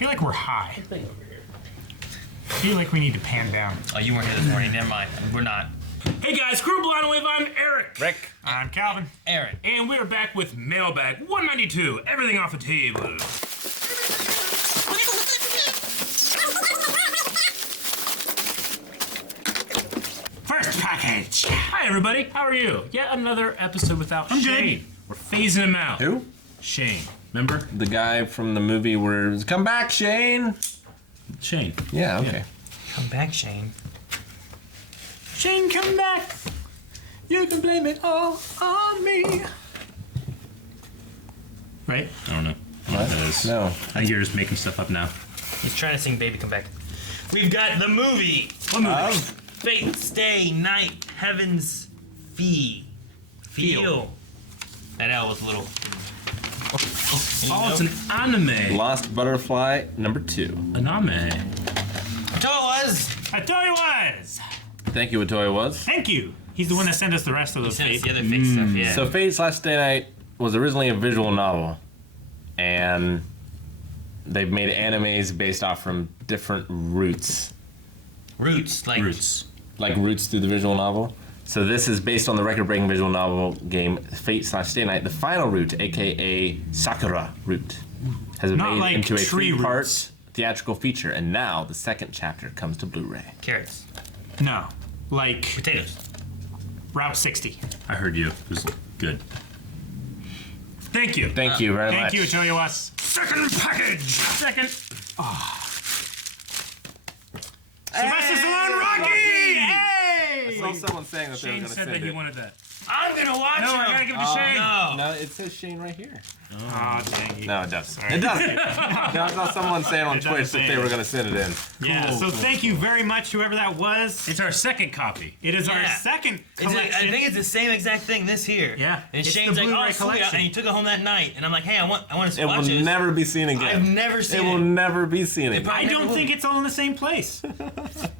feel like we're high. I feel like we need to pan down. Oh, you weren't here this morning. Never mind. We're not. Hey guys, Crew Blind Wave, I'm Eric. Rick. I'm Calvin. Aaron. And we're back with Mailbag 192. Everything off the table. First package. Hi everybody, how are you? Yet another episode without Shane. Good. We're phasing him out. Who? Shane. Remember? The guy from the movie where it's, come back, Shane. Shane. Yeah, okay. Come back, Shane. Shane, come back. You can blame it all on me. Right? I don't know. What? No. I think you're just making stuff up now. He's trying to sing Baby Come Back. We've got the movie. What movie? Fate, Stay, Night, Heaven's Fee. Feel. That L was a little... Oh, it's an anime. Lost Butterfly #2. Anime. I told it was. I told you it was. Thank you, Atoy was. Thank you. He's the one that sent us the rest of those Sent us fake. the other fake stuff, yeah. So Fate/Stay Night was originally a visual novel, and they've made animes based off from different roots. Roots, like... Roots. Like roots through the visual novel. So this is based on the record-breaking visual novel game Fate/Stay Night. The final route, aka Sakura route, has been Not made like into a tree three-part roots. theatrical feature, and now the second chapter comes to Blu-ray. Carrots. No. Like Potatoes. Route 60. I heard you. It was good. Thank you. Thank you very much. Thank you, Atoy was. Second package. Second. Sylvester Stallone, Rocky! Hey! I saw someone saying that they were Shane going to said send that he it. wanted that. I'm gonna watch No, him. I gotta give it to Shane. No. No, it says Shane right here. Oh, dang you. No, it doesn't. It doesn't. No, I saw someone saying on It doesn't Twitch say that they it. were going to send it in. Yeah, so thank you very much, whoever that was. It's our second copy. It is our Yeah. second I collection. think it's the same exact thing this here. Yeah. And It's Shane's the like, Blu-ray oh, sweet. collection. And he took it home that night. And I'm like, hey, I want to It watch will this. never be seen again. I've never seen It will never be seen again. I don't think it's all in the same place.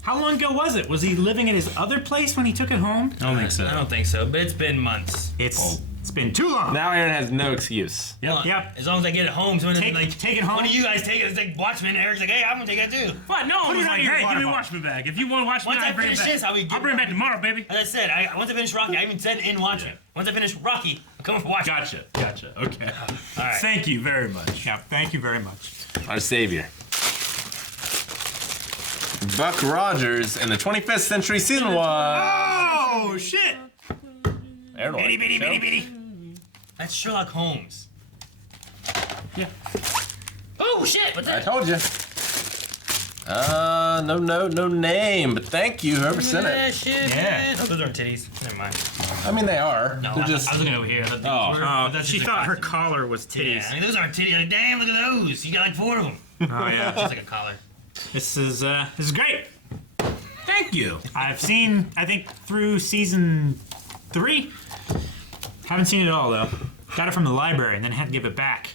How long ago was it? Was he living in his other place when he took it home? I don't think so. I don't think so, but it's been months. It's been too long. Now Aaron has no excuse. Well, Yep. As long as I get it home, so Take it home. One of you guys take it. It's like Watchmen. Eric's like, hey, I'm gonna take that too. What? No, Put it was it out like, of your hey, give me a water Watchmen bag. If you want to watch me, Once I bring it finish back. this, I'll bring it back tomorrow, baby. As I said, once I finish Rocky, I even said in Watchmen. Once I finish Rocky, I'm coming for Watchmen. Gotcha. Okay. All right. Thank you very much. Yeah, thank you very much. Our savior. Buck Rogers in the 25th Century Season 1. Oh, shit. Aaron, Bitty. That's Sherlock Holmes. Yeah. Oh shit! What's I that? told you. No name, but thank you, whoever sent it. Shit. Yeah. Oh, those aren't titties. Never mind. I mean, they are. No, They're I just. was looking over here. I thought Oh. these were- Oh, that's she just a thought her costume. collar was titties. Yeah, I mean, those aren't titties. Like, damn, look at those. You got like 4 of them. Oh, yeah. Just like a collar. This is great. Thank you. I've seen, I think, through season 3. Haven't seen it all, though. Got it from the library and then had to give it back.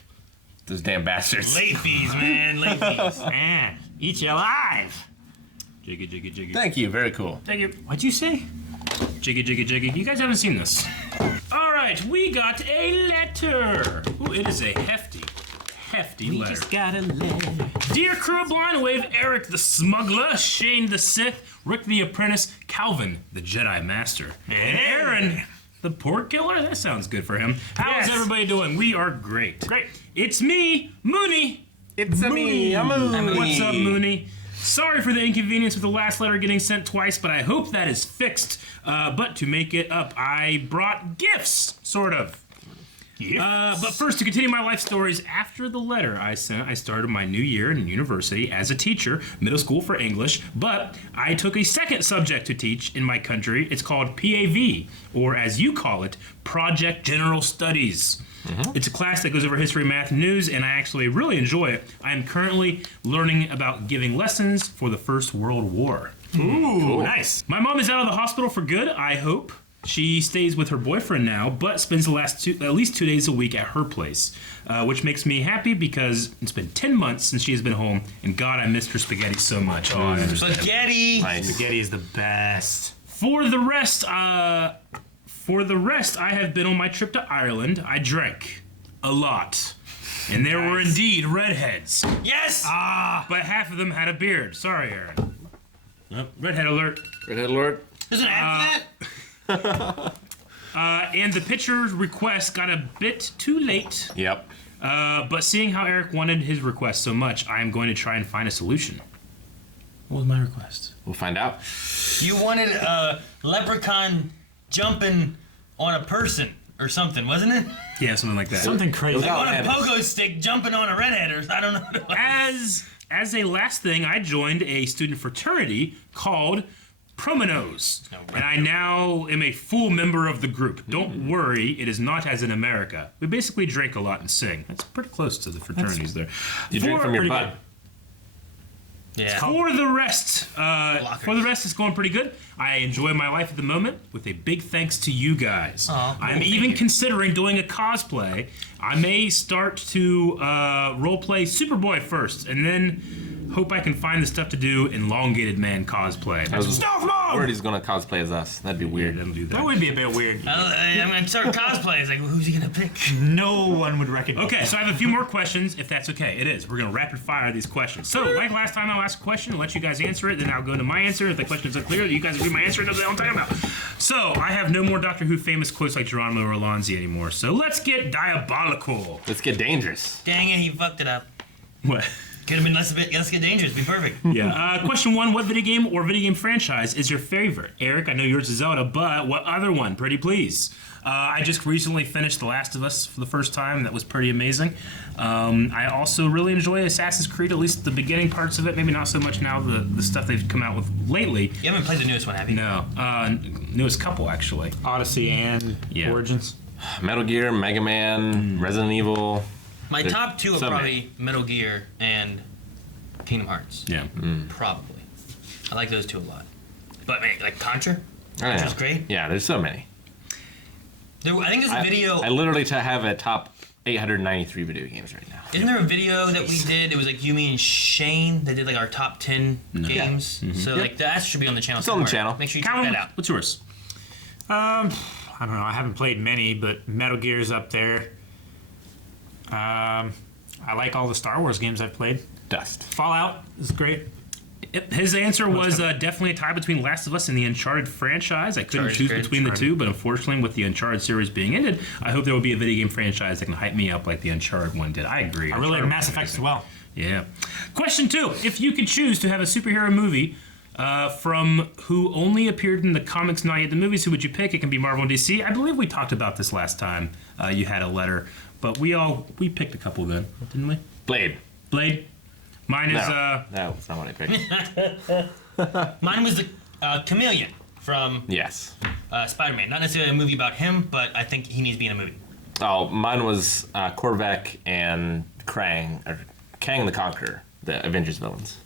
Those damn bastards. Late fees, man. Late fees. Man, eat you alive. Jiggy. Thank you, very cool. Thank you. What'd you say? Jiggy. You guys haven't seen this. All right, we got a letter. Ooh, it is a hefty letter. Just got a letter. Dear Crew of Blind Wave, Eric the Smuggler, Shane the Sith, Rick the Apprentice, Calvin the Jedi Master, and Aaron the Pork Killer. That sounds good for him. How's everybody doing? We are great. Great. It's me, Mooney. It's me. I'm Mooney. What's up, Mooney? Sorry for the inconvenience with the last letter getting sent twice, but I hope that is fixed. But to make it up, I brought gifts, sort of. But first, to continue my life stories, after the letter I sent, I started my new year in university as a teacher, middle school for English, but I took a second subject to teach in my country. It's called PAV, or as you call it, Project General Studies. It's a class that goes over history, math, news, and I actually really enjoy it. I am currently learning about giving lessons for the First World War. Ooh, Nice. My mom is out of the hospital for good, I hope. She stays with her boyfriend now, but spends at least 2 days a week at her place, which makes me happy because it's been 10 months since she has been home, and God, I missed her spaghetti so much. Oh, I understand. Spaghetti. Spaghetti is the best. For the rest, I have been on my trip to Ireland. I drank a lot. And there were indeed redheads. Yes! But half of them had a beard. Sorry, Aaron. Well, redhead alert. Redhead alert. There's an ad for that? And the pitcher's request got a bit too late. Yep. But seeing how Eric wanted his request so much, I am going to try and find a solution. What was my request? We'll find out. You wanted a leprechaun jumping on a person or something, wasn't it? Yeah, something like that. Something crazy. Without- On a redheads. pogo stick jumping on a redhead or I don't know. As a last thing, I joined a student fraternity called Promenos, and I now am a full member of the group. Don't worry, it is not as in America. We basically drink a lot and sing. That's pretty close to the fraternities there. You drink from your butt. Yeah. For the rest, it's going pretty good. I enjoy my life at the moment with a big thanks to you guys. Aw, I'm thank even you. considering doing a cosplay. I may start to roleplay Superboy first, and then hope I can find the stuff to do elongated man cosplay. I was Stealth mode! worried he's gonna cosplay as us. That'd be weird. That'll do That that. would be a bit weird. I'm gonna start cosplay. It's like, who's he gonna pick? No one would recognize. Okay, so I have a few more questions, if that's okay. It is. We're going to rapid fire these questions. So, like last time, I'll ask a question and let you guys answer it, then I'll go into my answer. If the question is unclear, you guys agree my answer and know what I'm talking about. So, I have no more Doctor Who famous quotes like Geronimo or Alonzi anymore. So, let's get diabolical. Let's get dangerous. Dang it, he fucked it up. What? Could have been let's get dangerous, be perfect. Yeah. Question 1, what video game or video game franchise is your favorite? Eric, I know yours is Zelda, but what other one? Pretty please. I just recently finished The Last of Us for the first time. That was pretty amazing. I also really enjoy Assassin's Creed, at least the beginning parts of it. Maybe not so much now, the stuff they've come out with lately. You haven't played the newest one, have you? No. Newest couple, actually. Odyssey and Yeah. Origins. Metal Gear, Mega Man, Resident Evil. My There's top two are so probably Metal Gear and Kingdom Hearts. Yeah. Probably. I like those two a lot. But man, like Contra? I know. Contra's great. Yeah, there's so many. I think there's a video. I literally have a top 893 video games right now. Isn't there a video that we did? It was like you, me, and Shane. They did like our top 10 games. So like that should be on the channel. It's on the somewhere. channel. Make sure you check Callum, that out. what's yours? I don't know. I haven't played many, but Metal Gear's up there. I like all the Star Wars games I've played. Dust. Fallout is great. Yep, his answer was definitely a tie between Last of Us and the Uncharted franchise. I couldn't Uncharted's choose great. between the two, but unfortunately, with the Uncharted series being ended, I hope there will be a video game franchise that can hype me up like the Uncharted one did. I agree. I really like Uncharted Mass was Effect as amazing. well. Yeah. Question 2. If you could choose to have a superhero movie from who only appeared in the comics, not yet the movies, who would you pick? It can be Marvel and DC. I believe we talked about this last time you had a letter, but we picked a couple then, didn't we? Blade. Blade? Mine is... No, that's not what I picked. Mine was the Chameleon from Yes. Spider-Man. Not necessarily a movie about him, but I think he needs to be in a movie. Oh, mine was Korvac and Kang the Conqueror, the Avengers villains.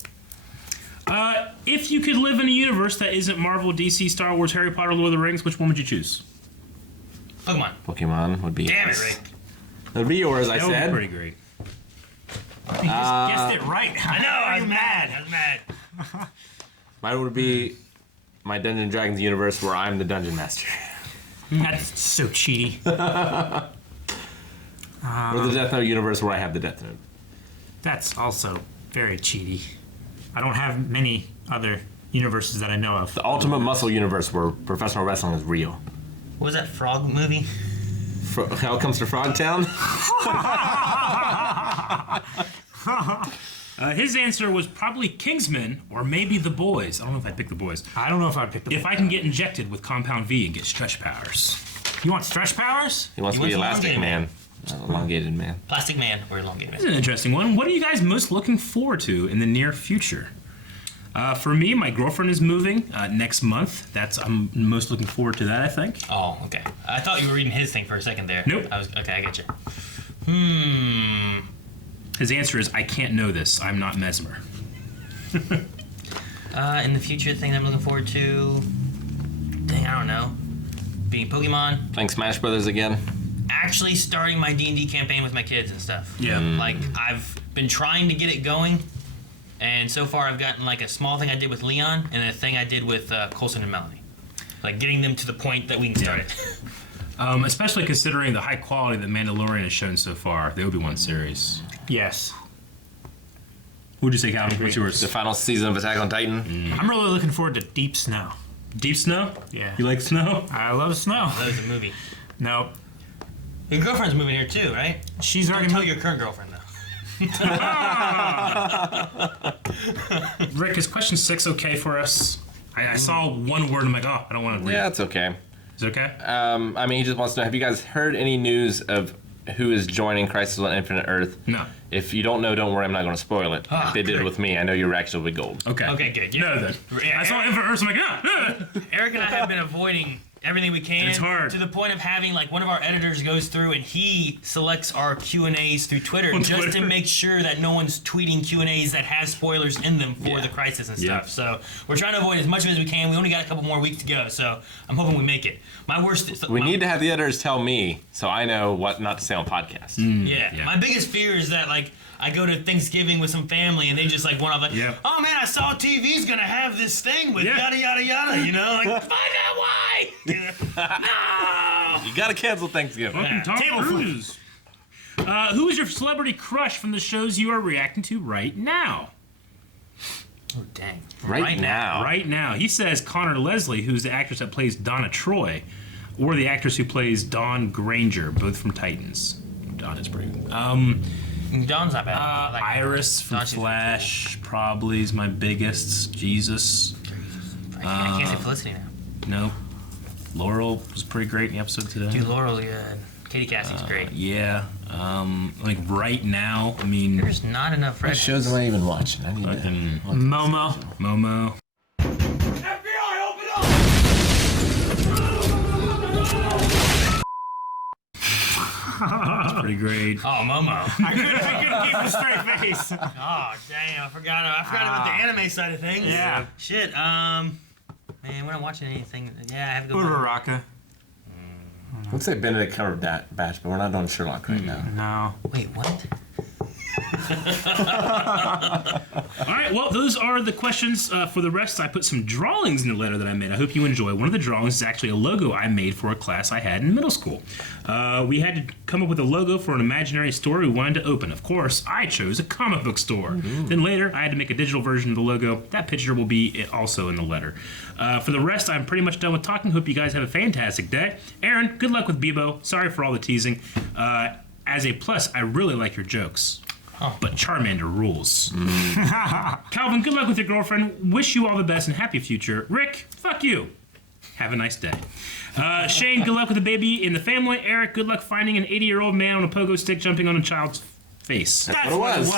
If you could live in a universe that isn't Marvel, DC, Star Wars, Harry Potter, Lord of the Rings, which one would you choose? Pokemon. Pokemon would be Damn it, yours. Rick. It would be yours, I That would be said. pretty great. You just guessed it right. I know, I was mad. I was mad. Mine would be my Dungeons and Dragons universe where I'm the dungeon master. That's so cheaty. Or the Death Note universe where I have the Death Note. That's also very cheaty. I don't have many other universes that I know of. The Ultimate Muscle universe where professional wrestling is real. What was that frog movie? Hell Comes to Frogtown? His answer was probably Kingsman or maybe The Boys. I don't know if I'd pick The Boys. I don't know if I'd pick the. If I can get injected with Compound V and get stretch powers. You want stretch powers? He wants to be wants Elastic elongated Man. Elongated Man. Plastic Man or Elongated This Man. is an interesting one. What are you guys most looking forward to in the near future? For me, my girlfriend is moving next month. I'm most looking forward to that, I think. Oh, okay. I thought you were reading his thing for a second there. Nope. Okay, I get you. His answer is, I can't know this. I'm not Mesmer. In the future, thing I'm looking forward to. Dang, I don't know. Being Pokemon. Playing Smash Brothers again. Actually starting my D&D campaign with my kids and stuff. Yeah. Like, I've been trying to get it going. And so far, I've gotten like a small thing I did with Leon and a thing I did with Colson and Melanie. Like getting them to the point that we can start it. Especially considering the high quality that Mandalorian has shown so far, the Obi-Wan series. Yes. What'd you say, Calvin? What's yours? The final season of Attack on Titan. I'm really looking forward to Deep Snow. Deep Snow? Yeah. You like snow? I love snow. That was a movie. Nope. Your girlfriend's moving here too, right? She's Don't already tell moved. your current girlfriend though. Rick, is question 6 okay for us? I saw one word. I'm like, oh, I don't want to read. Yeah, it's okay. Is it okay? I mean, he just wants to know, have you guys heard any news of who is joining Crisis on Infinite Earth? No. If you don't know, don't worry, I'm not going to spoil it. Ah, If they did great. it with me, I know your reaction will be gold. Okay. Okay, good. Yeah. No, then. Yeah, I saw Infinite Earth. I'm like, ah. Eric and I have been avoiding everything we can. It's hard. To the point of having like one of our editors goes through and he selects our Q&As through Twitter On just Twitter. to make sure that no one's tweeting Q&As that has spoilers in them for Yeah. the Crisis and Yeah. stuff. So we're trying to avoid as much of it as we can. We only got a couple more weeks to go, so I'm hoping we make it. My worst is We need to have the editors tell me so I know what not to say on podcast. Yeah. Yeah. My biggest fear is that like I go to Thanksgiving with some family and they just like one of like, Yeah. oh man, I saw TV's gonna have this thing with Yeah. yada yada yada, you know, like find out why. No. You got to cancel Thanksgiving. Welcome, Tom Table Cruise. Who is your celebrity crush from the shows you are reacting to right now? Oh dang. Right now. Right now. He says Connor Leslie, who's the actress that plays Donna Troy, or the actress who plays Dawn Granger, both from Titans. Dawn is pretty good. Dawn's not bad. I like Iris from Dawn's Flash probably is my biggest. Jesus. I can't say Felicity now. No. Laurel was pretty great in the episode today. Dude, Laurel's good. Katie Cassidy's great. Yeah. Like right now, I mean, There's not enough What red. shows am I even watching? I need to. fucking Momo. Momo. That's pretty great. Oh, Momo. I couldn't keep a straight face. Oh, damn. I forgot about the anime side of things. Yeah. Shit. Man, we're not watching anything. Yeah, I have to go. Uraraka. Let's say Benedict Cumberbatch, but we're not doing Sherlock right now. No. Wait, what? All right, well, those are the questions. For the rest, I put some drawings in the letter that I made. I hope you enjoy. One of the drawings is actually a logo I made for a class I had in middle school. We had to come up with a logo for an imaginary store we wanted to open. Of course, I chose a comic book store. Then later, I had to make a digital version of the logo. That picture will be also in the letter. For the rest, I'm pretty much done with talking. Hope you guys have a fantastic day. Aaron, good luck with Bebo. Sorry for all the teasing. As a plus, I really like your jokes. But Charmander rules. Calvin, good luck with your girlfriend. Wish you all the best and happy future. Rick, fuck you. Have a nice day. Shane, good luck with the baby in the family. Eric, good luck finding an 80-year-old man on a pogo stick jumping on a child's face. That's what it was.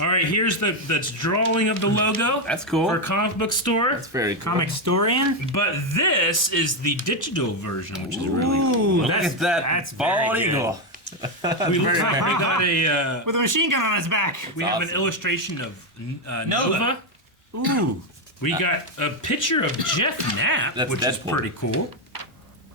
All right, here's the drawing of the logo. That's cool. For a comic book store. That's very cool. Comic Storian? But this is the digital version, which is really cool. Ooh, Look at that that's bald very good. eagle. We got a With a machine gun on his back. we have an awesome. illustration of Nova. Nova. Ooh. We got a picture of Jeff Knapp, That's which is Deadpool. pretty cool.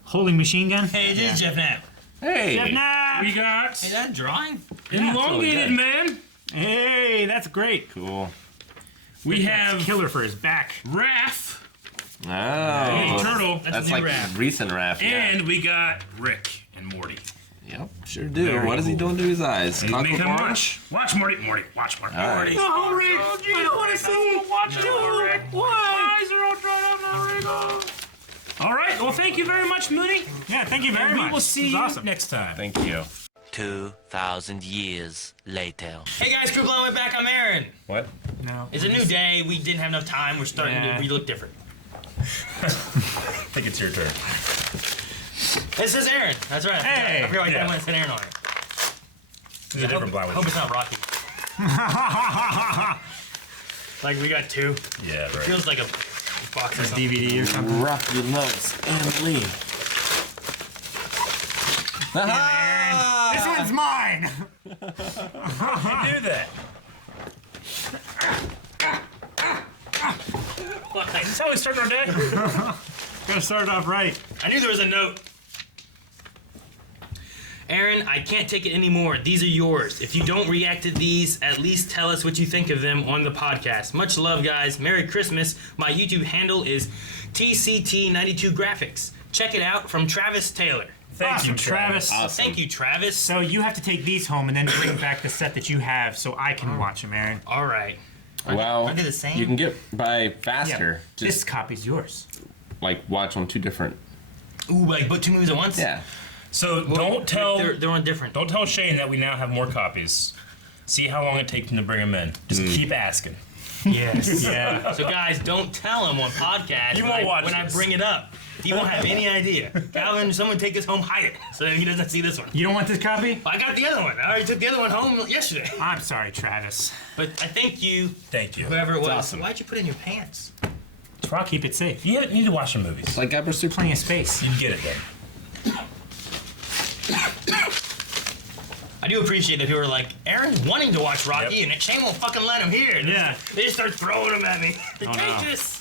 Holding machine gun? Hey, it is Jeff Knapp. Hey. Nah. We got Hey, that drawing? Elongated really Man. Hey, that's great. Cool. We That's have killer for his back. Raph, Oh. Turtle, That's new like Raph. recent Raph. Yeah. and we got Rick and Morty. Yep, sure do. Very What is he cool. doing to his eyes? Make Clockwork them Orange? watch Morty. Watch Morty. All right. Morty. Oh, Rick. I don't want to see. Watch Rick. Why? Eyes are all dried up now, Rick. All right. Well, thank you very much, Mooney. Yeah, thank you very And much. we will see This you was awesome. next time. Thank you. 2,000 years later. Hey guys, Crew Blowing back. I'm Aaron. What? No. It's a new day. We didn't have enough time. We're starting Yeah. to. We look different. I think it's your turn. It says Aaron. That's right. Hey. I forgot why Yeah. I said Aaron on it. This is a different I blouse. hope it's not Rocky. Like we got two. Yeah, right. Feels like a box of DVD. DVD or something. Rocky loves and Lee. This one's mine. Do that. Is this how we start our day? Gotta start it off right. I knew there was a note. Aaron, I can't take it anymore. These are yours. If you don't react to these, at least tell us what you think of them on the podcast. Much love, guys. Merry Christmas. My YouTube handle is TCT92Graphics. Check it out from Travis Taylor. Thank you, Travis. Awesome. Thank you, Travis. So you have to take these home and then bring back the set that you have so I can watch them, Aaron. All right. Well, Aren't they the same? you can get by faster. This Just copy's yours. like watch on 2 different. Ooh, like book 2 movies at once? Yeah. So don't tell They're on different. don't tell Shane that we now have more copies. See how long it takes him to bring them in. Just keep asking. Yes. Yeah. So guys, don't tell him on podcast You when, won't I, watch when I this. bring it up. He won't have any idea. Calvin, someone take this home, hide it, so that he doesn't see this one. You don't want this copy? I got the other one. I already took the other one home yesterday. I'm sorry, Travis. But I thank you, Thank you. whoever it was. awesome. Why'd you put it in your pants? I'll keep it safe. You need to watch some movies. Like Gabber Soup. Plenty of space. You get it then. I do appreciate if you were like, Aaron's wanting to watch Rocky, Yep. and Shane won't fucking let him here. And Yeah. They just start throwing them at me. They're Oh, no. dangerous.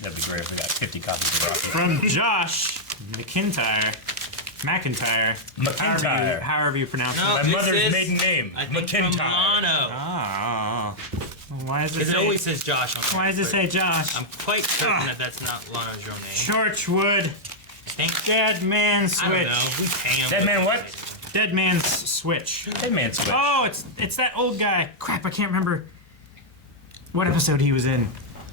That'd be great if we got 50 copies of Rocky. From Josh McIntyre. McIntyre. However you pronounce No. it. My This mother's is- maiden name, I think from McIntyre. Milano. Oh. Why does it Because it say, always says Josh on why does it but say Josh? I'm quite certain that that's not Lano's real name. Churchwood. Think? Dead Man I Switch. don't know. We pay him. Dead man what? Dead Man's Switch. Dead man switch. Oh, it's that old guy. Crap, I can't remember what episode he was in.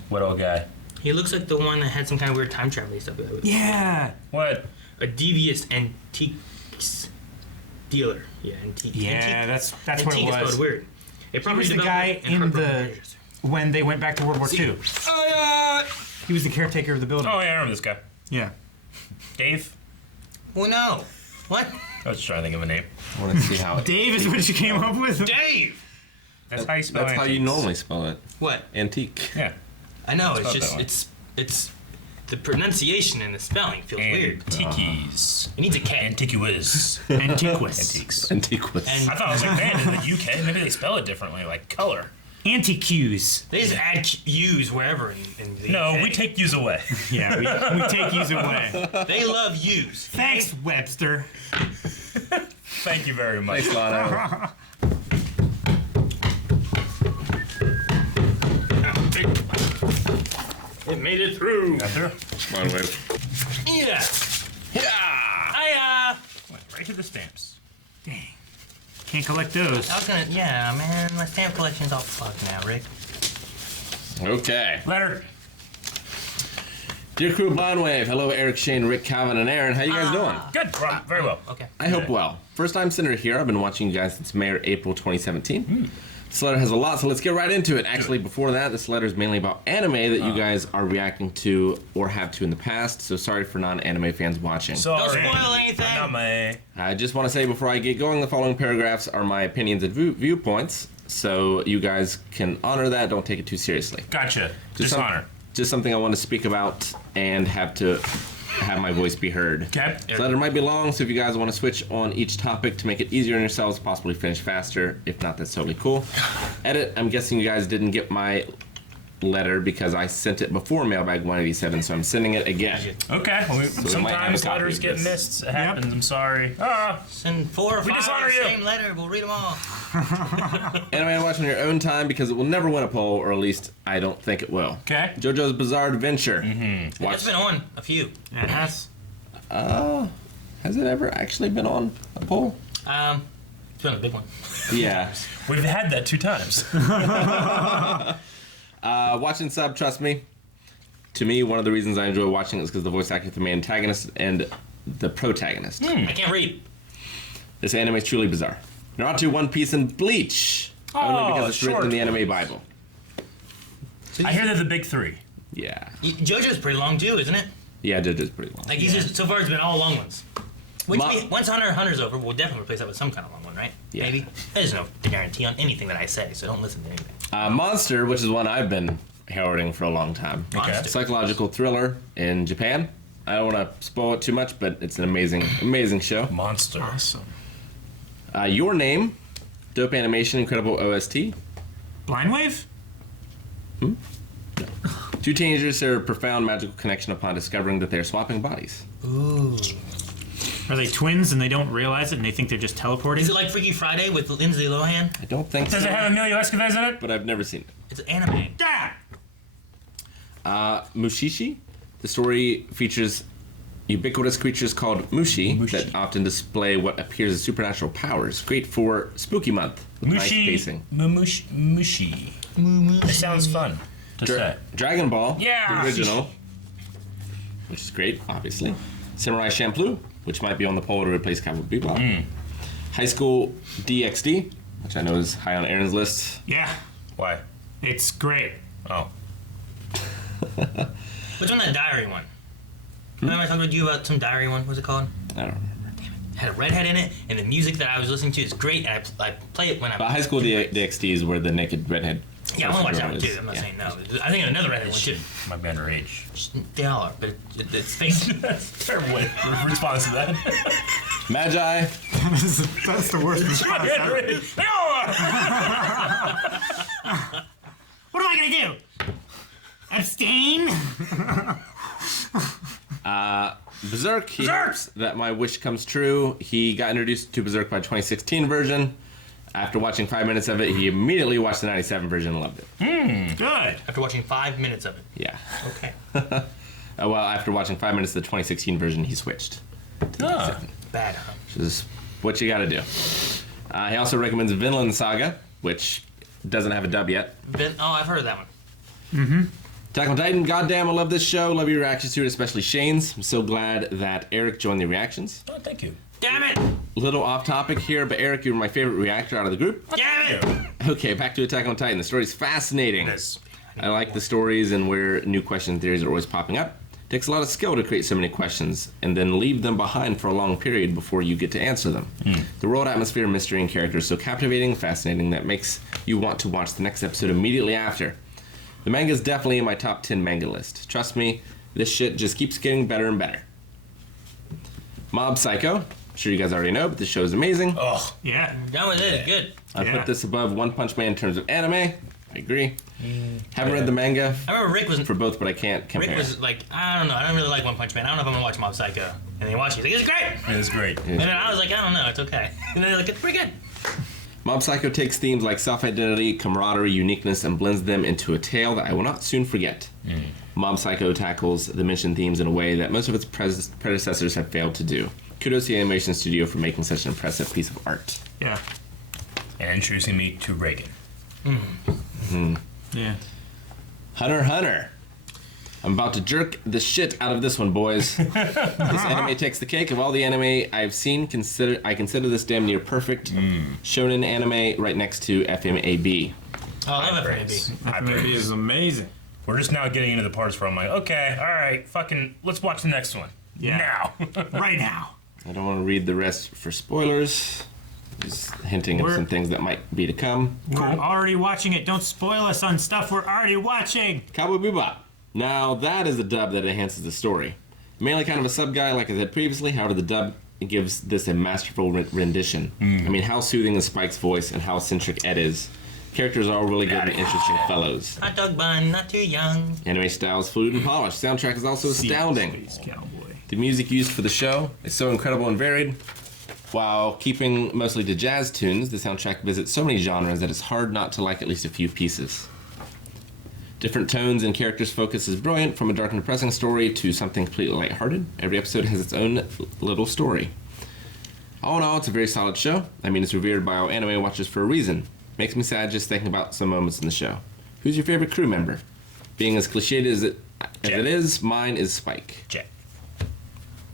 What old guy? He looks like the one that had some kind of weird time traveling stuff. Yeah. What? A devious antiques dealer. Yeah, antique. Yeah, antique. that's what it Antique is was. spelled weird. It He was the guy in the when they went back to World War II. He was the caretaker of the building. Oh, yeah, I remember this guy. Yeah. Dave? Well, no. What? I was just trying to think of a name. I want to see how it. Dave is what you came up with. Dave! That's how you spell That's how you antiques. normally spell it. What? Antique. Yeah. I know, it's Spelled just, that way. it's the pronunciation and the spelling feels weird. Antiques. It needs a K. Antiquous. Antiquus. Antiques. Antiquus. And I thought it was like banned in the UK. Maybe they spell it differently, like color. Antiques. they just add U's wherever in the No, UK. we take yous away. Yeah, we take these away. They love U's. Thanks, Webster. Thank you very much. Thanks, Lano. It made it through. Got through? Come on, wait. Yeah. Yeah. I Went right to the stamps. Dang. Can't collect those. was gonna, yeah, man, my stamp collection's all fucked now, Rick. Okay. Letter. Dear crew Blindwave, hello Eric, Shane, Rick, Calvin, and Aaron. How you guys doing? Good. Very well. Okay. I hope well. First time sender here. I've been watching you guys since May or April 2017. This letter has a lot, so let's get right into it. Actually, before that, this letter is mainly about anime that you guys are reacting to or have to in the past, so sorry for non-anime fans watching. Sorry. Don't spoil anything. Not my. I just want to say before I get going, the following paragraphs are my opinions and viewpoints, so you guys can honor that. Don't take it too seriously. Gotcha. Just Dishonor. Just something I want to speak about and have my voice be heard. Okay. This letter might be long, so if you guys want to switch on each topic to make it easier on yourselves, possibly finish faster. If not, that's totally cool. Edit, I'm guessing you guys didn't get my letter because I sent it before Mailbag 187, so I'm sending it again. Okay. Well, we might have a sometimes copy letters of get this. missed. It happens. I'm sorry. Send 4 or We 5 dishonor the you. same letter. We'll read them all. Anime watch on your own time because it will never win a poll, or at least I don't think it will. Okay. JoJo's Bizarre Adventure. Watch. It's been on a few. Yeah, it has. Has it ever actually been on a poll? It's been a big one. Yeah. We've had that 2 times. Watching sub, trust me. To me, one of the reasons I enjoy watching it is because the voice acting for the main antagonist and the protagonist. I can't read. This anime is truly bizarre. Naruto, One Piece, and Bleach. Only because it's written in the short anime Bible. I hear they're the big 3. Yeah. JoJo's pretty long too, isn't it? Yeah, JoJo's pretty long. Like he's just, so far it's been all long ones. Once, Ma- once Hunter x Hunter's over, we'll definitely replace that with some kind of long one, right? Yeah. Maybe. There's no guarantee on anything that I say, so don't listen to anything. Monster, which is one I've been heralding for a long time. Monster. Psychological thriller in Japan. I don't want to spoil it too much, but it's an amazing, amazing show. Monster. Awesome. Your Name, dope animation, incredible OST. Blindwave? 2 teenagers share a profound magical connection upon discovering that they are swapping bodies. Ooh. Are they twins and they don't realize it and they think they're just teleporting? Is it like Freaky Friday with Lindsay Lohan? I don't think Does so, it have Emilio Estevez in it? but I've never seen it. It's an anime. Yeah. Mushishi, The story features ubiquitous creatures called mushi that often display what appears as supernatural powers. Great for spooky month with nice pacing. Mushi. It sounds fun to say. Dragon Ball, Yeah. the original, which is great, obviously. Samurai Champloo, which might be on the poll to replace Cowboy Bebop. High School DxD, which I know is high on Aaron's list. Yeah, Why? it's great. Oh. Which one? That diary one. Remember I talked with you about some diary one? What's it called? I don't remember. It had a redhead in it, and the music that I was listening to is great. And I play it when But High School DxD is where the naked redhead. Yeah, I want to watch that one is. too. I'm not saying no. I think another redhead one too. Might be underage. They all are, but it's fake. That's a terrible response to that. Magi, That's the worst response ever. What am I gonna do? Abstain? Berserk. He hopes that my wish comes true. He got introduced to Berserk by 2016 version. After watching 5 minutes of it, he immediately watched the 97 version and loved it. Good. After watching 5 minutes of it. Yeah. Okay. Well, after watching 5 minutes of the 2016 version, he switched. Bad, huh? Which is what you gotta do. He also recommends Vinland Saga, which doesn't have a dub yet. I've heard of that one. Attack on Titan, goddamn, I love this show. Love your reactions to it, especially Shane's. I'm so glad that Eric joined the reactions. Oh, thank you. Damn it! Little off topic here, but Eric, you're my favorite reactor out of the group. Damn it! Okay, back to Attack on Titan. The story's fascinating. It is. I like the stories and where new question and theories are always popping up. It takes a lot of skill to create so many questions and then leave them behind for a long period before you get to answer them. The world, atmosphere, mystery, and characters so captivating, fascinating that makes you want to watch the next episode immediately after. The manga is definitely in my top 10 manga list. Trust me, this shit just keeps getting better and better. Mob Psycho. I'm sure you guys already know, but this show is amazing. Oh, Yeah. Done with it. Good. I Yeah. put this above One Punch Man in terms of anime. I agree. Haven't read the manga I remember Rick was for both, but I can't compare. Rick was like, I don't know, I don't really like One Punch Man. I don't know if I'm gonna watch Mob Psycho. And then he watched it. He's like, it's great. it is great. And then I was like, I don't know, it's okay. And then he's like, it's pretty good. Mob Psycho takes themes like self-identity, camaraderie, uniqueness, and blends them into a tale that I will not soon forget. Mob Psycho tackles the mentioned themes in a way that most of its predecessors have failed to do. Kudos to the animation studio for making such an impressive piece of art. Yeah. And introducing me to Reagan. Yeah. Hunter x Hunter. I'm about to jerk the shit out of this one, boys. This anime takes the cake of all the anime I've seen. I consider this damn near perfect shonen anime right next to FMAB. Oh, I love Praise. FMAB. High Maybe praise. is amazing. We're just now getting into the parts where I'm like, okay, all right, fucking, let's watch the next one. Yeah. Now. Right now. I don't want to read the rest for spoilers. Just hinting at some things that might be to come. We're already watching it. Don't spoil us on stuff we're already watching. Cowboy Bebop. Now that is a dub that enhances the story. Mainly kind of a sub guy, like I said previously. However, the dub gives this a masterful rendition. I mean, how soothing is Spike's voice and how eccentric Ed is. Characters are all really good and interesting fellows. Hot dog bun, not too young. Anime style is fluid and polished. Soundtrack is also astounding. Space Cowboy. The music used for the show is so incredible and varied. While keeping mostly to jazz tunes, the soundtrack visits so many genres that it's hard not to like at least a few pieces. Different tones and characters' focus is brilliant, from a dark and depressing story to something completely lighthearted. Every episode has its own little story. All in all, it's a very solid show. I mean, it's revered by all anime watchers for a reason. Makes me sad just thinking about some moments in the show. Who's your favorite crew member? Being as cliched as it is, mine is Spike. Jet. I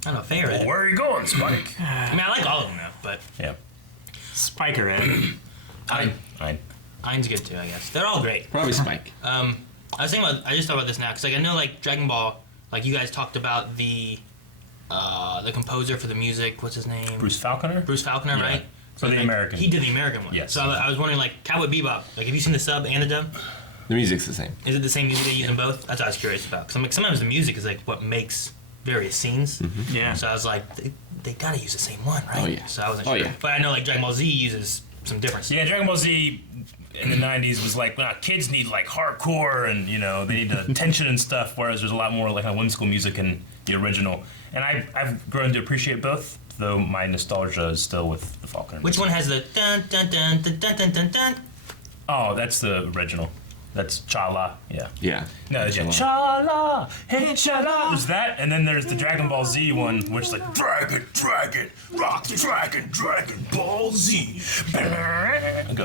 don't know, favorite. Well, where are you going, Spike? I mean, I like all of them though, but Yeah. Spiker Ed. I Ain's good too, I guess. They're all great. Probably Spike. I was thinking about, I just thought about this now, because like I know like Dragon Ball, like you guys talked about the composer for the music, what's his name? Bruce Falconer? Bruce Falconer, Yeah. right? For the like, American. He did the American one. Yes. So I was wondering, like, Cowboy Bebop, like, have you seen the sub and the dub? The music's the same. Is it the same music they use in both? That's what I was curious about. Because like, sometimes the music is like what makes various scenes. Yeah. So I was like, they gotta use the same one, right? Oh, yeah. So I wasn't Oh, sure. yeah. But I know like Dragon Ball Z uses some different stuff. Yeah, Dragon Ball Z in the 90s was like, nah, kids need like hardcore and, you know, they need the tension and stuff, whereas there's a lot more like kind of whimsical music in the original. And I've grown to appreciate both, though my nostalgia is still with the Falconer. Which one has the dun dun dun dun dun dun dun dun? Oh, that's the original. That's Chala. Yeah. Yeah. No, there's Chala. Hey, Chala. There's that, and then there's the Dragon Ball Z one, which is like Dragon, rock the Dragon Ball Z. Go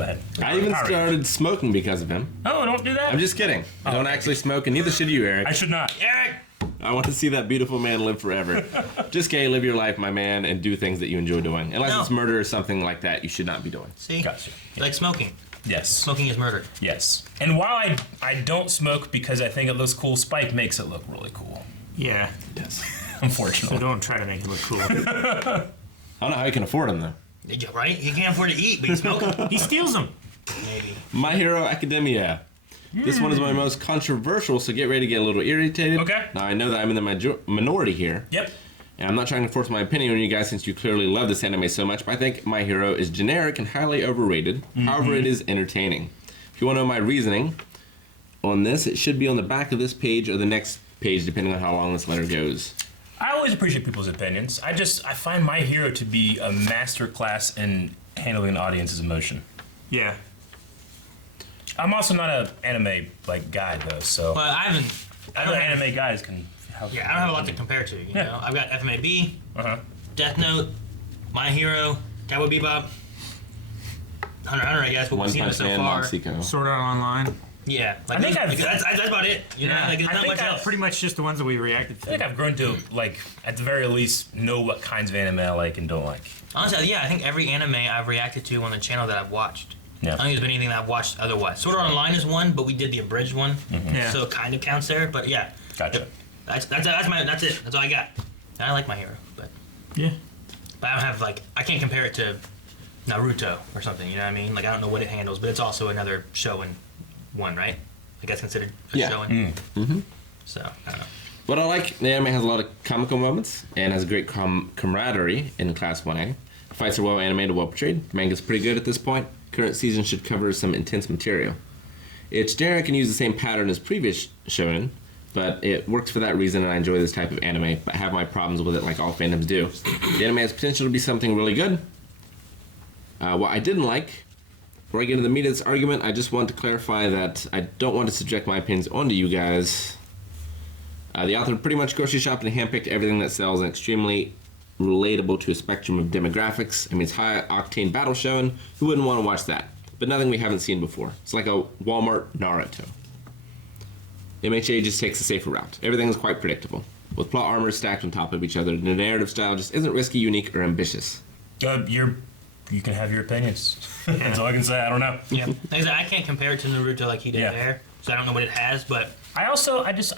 ahead. I even Power started smoking because of him. Oh, don't do that. I'm just kidding. I don't actually smoke, and neither should you, Eric. I should not. Eric. I want to see that beautiful man live forever. Just kidding. Live your life, my man, and do things that you enjoy doing. Unless No. it's murder or something like that, you should not be doing. See? Gotcha. Like smoking. Yes. Smoking is murder. Yes. And while I don't smoke because I think it looks cool, Spike makes it look really cool. Yeah. Yes. So Unfortunately. don't try to make it look cool. I don't know how you can afford him, though. Did you, right? He can't afford to eat, but he's smoking. He steals them. Maybe. My Hero Academia. This one is my most controversial, so get ready to get a little irritated. Okay. Now, I know that I'm in the minority here. Yep. And I'm not trying to force my opinion on you guys since you clearly love this anime so much, but I think My Hero is generic and highly overrated. However, it is entertaining. If you want to know my reasoning on this, it should be on the back of this page or the next page, depending on how long this letter goes. I always appreciate people's opinions. I find My Hero to be a masterclass in handling an audience's emotion. Yeah. I'm also not an anime guy though, so But I haven't. I other don't have. anime guys can help. Yeah, I don't have a lot to compare to. You Yeah. know, I've got FMAB, Uh-huh. Death Note, My Hero, Cowboy Bebop, Hunter x Hunter. I guess what One we've seen Punch so Man, far. Mob Psycho. Sword Art Online. Yeah, like I think that's about it. You know, like there's I not think much I've else. Pretty much just the ones that we reacted I think to. I've grown to at the very least know what kinds of anime I like and don't like. Honestly, yeah, I think every anime I've reacted to on the channel that I've watched. Yeah. I don't think there's been anything that I've watched otherwise. Sword Art Online is one, but we did the abridged one, Yeah. so it kind of counts there. But yeah, Gotcha. that's it. That's all I got. And I like My Hero, but Yeah. I don't have I can't compare it to Naruto or something. You know what I mean? Like I don't know what it handles, but it's also another show in one, right? I guess considered a Yeah. show in. So I don't know. What I like, the anime has a lot of comical moments and has a great camaraderie in Class 1A. Fights are well animated, well portrayed. The manga's pretty good at this point. Current season should cover some intense material. It's generic and uses the same pattern as previous shonen, but it works for that reason, and I enjoy this type of anime, but have my problems with it like all fandoms do. The anime has potential to be something really good. What I didn't like, before I get into the meat of this argument, I just want to clarify that I don't want to subject my opinions onto you guys. The author pretty much grocery shopped and handpicked everything that sells and extremely relatable to a spectrum of demographics. I mean, it's high-octane battle shown. Who wouldn't want to watch that? But nothing we haven't seen before. It's like a Walmart Naruto. MHA just takes a safer route. Everything is quite predictable, with plot armors stacked on top of each other. The narrative style just isn't risky, unique, or ambitious. You can have your opinions. That's all I can say. I don't know. Yeah, like I said, I can't compare it to Naruto like he did Yeah. there, so I don't know what it has, but I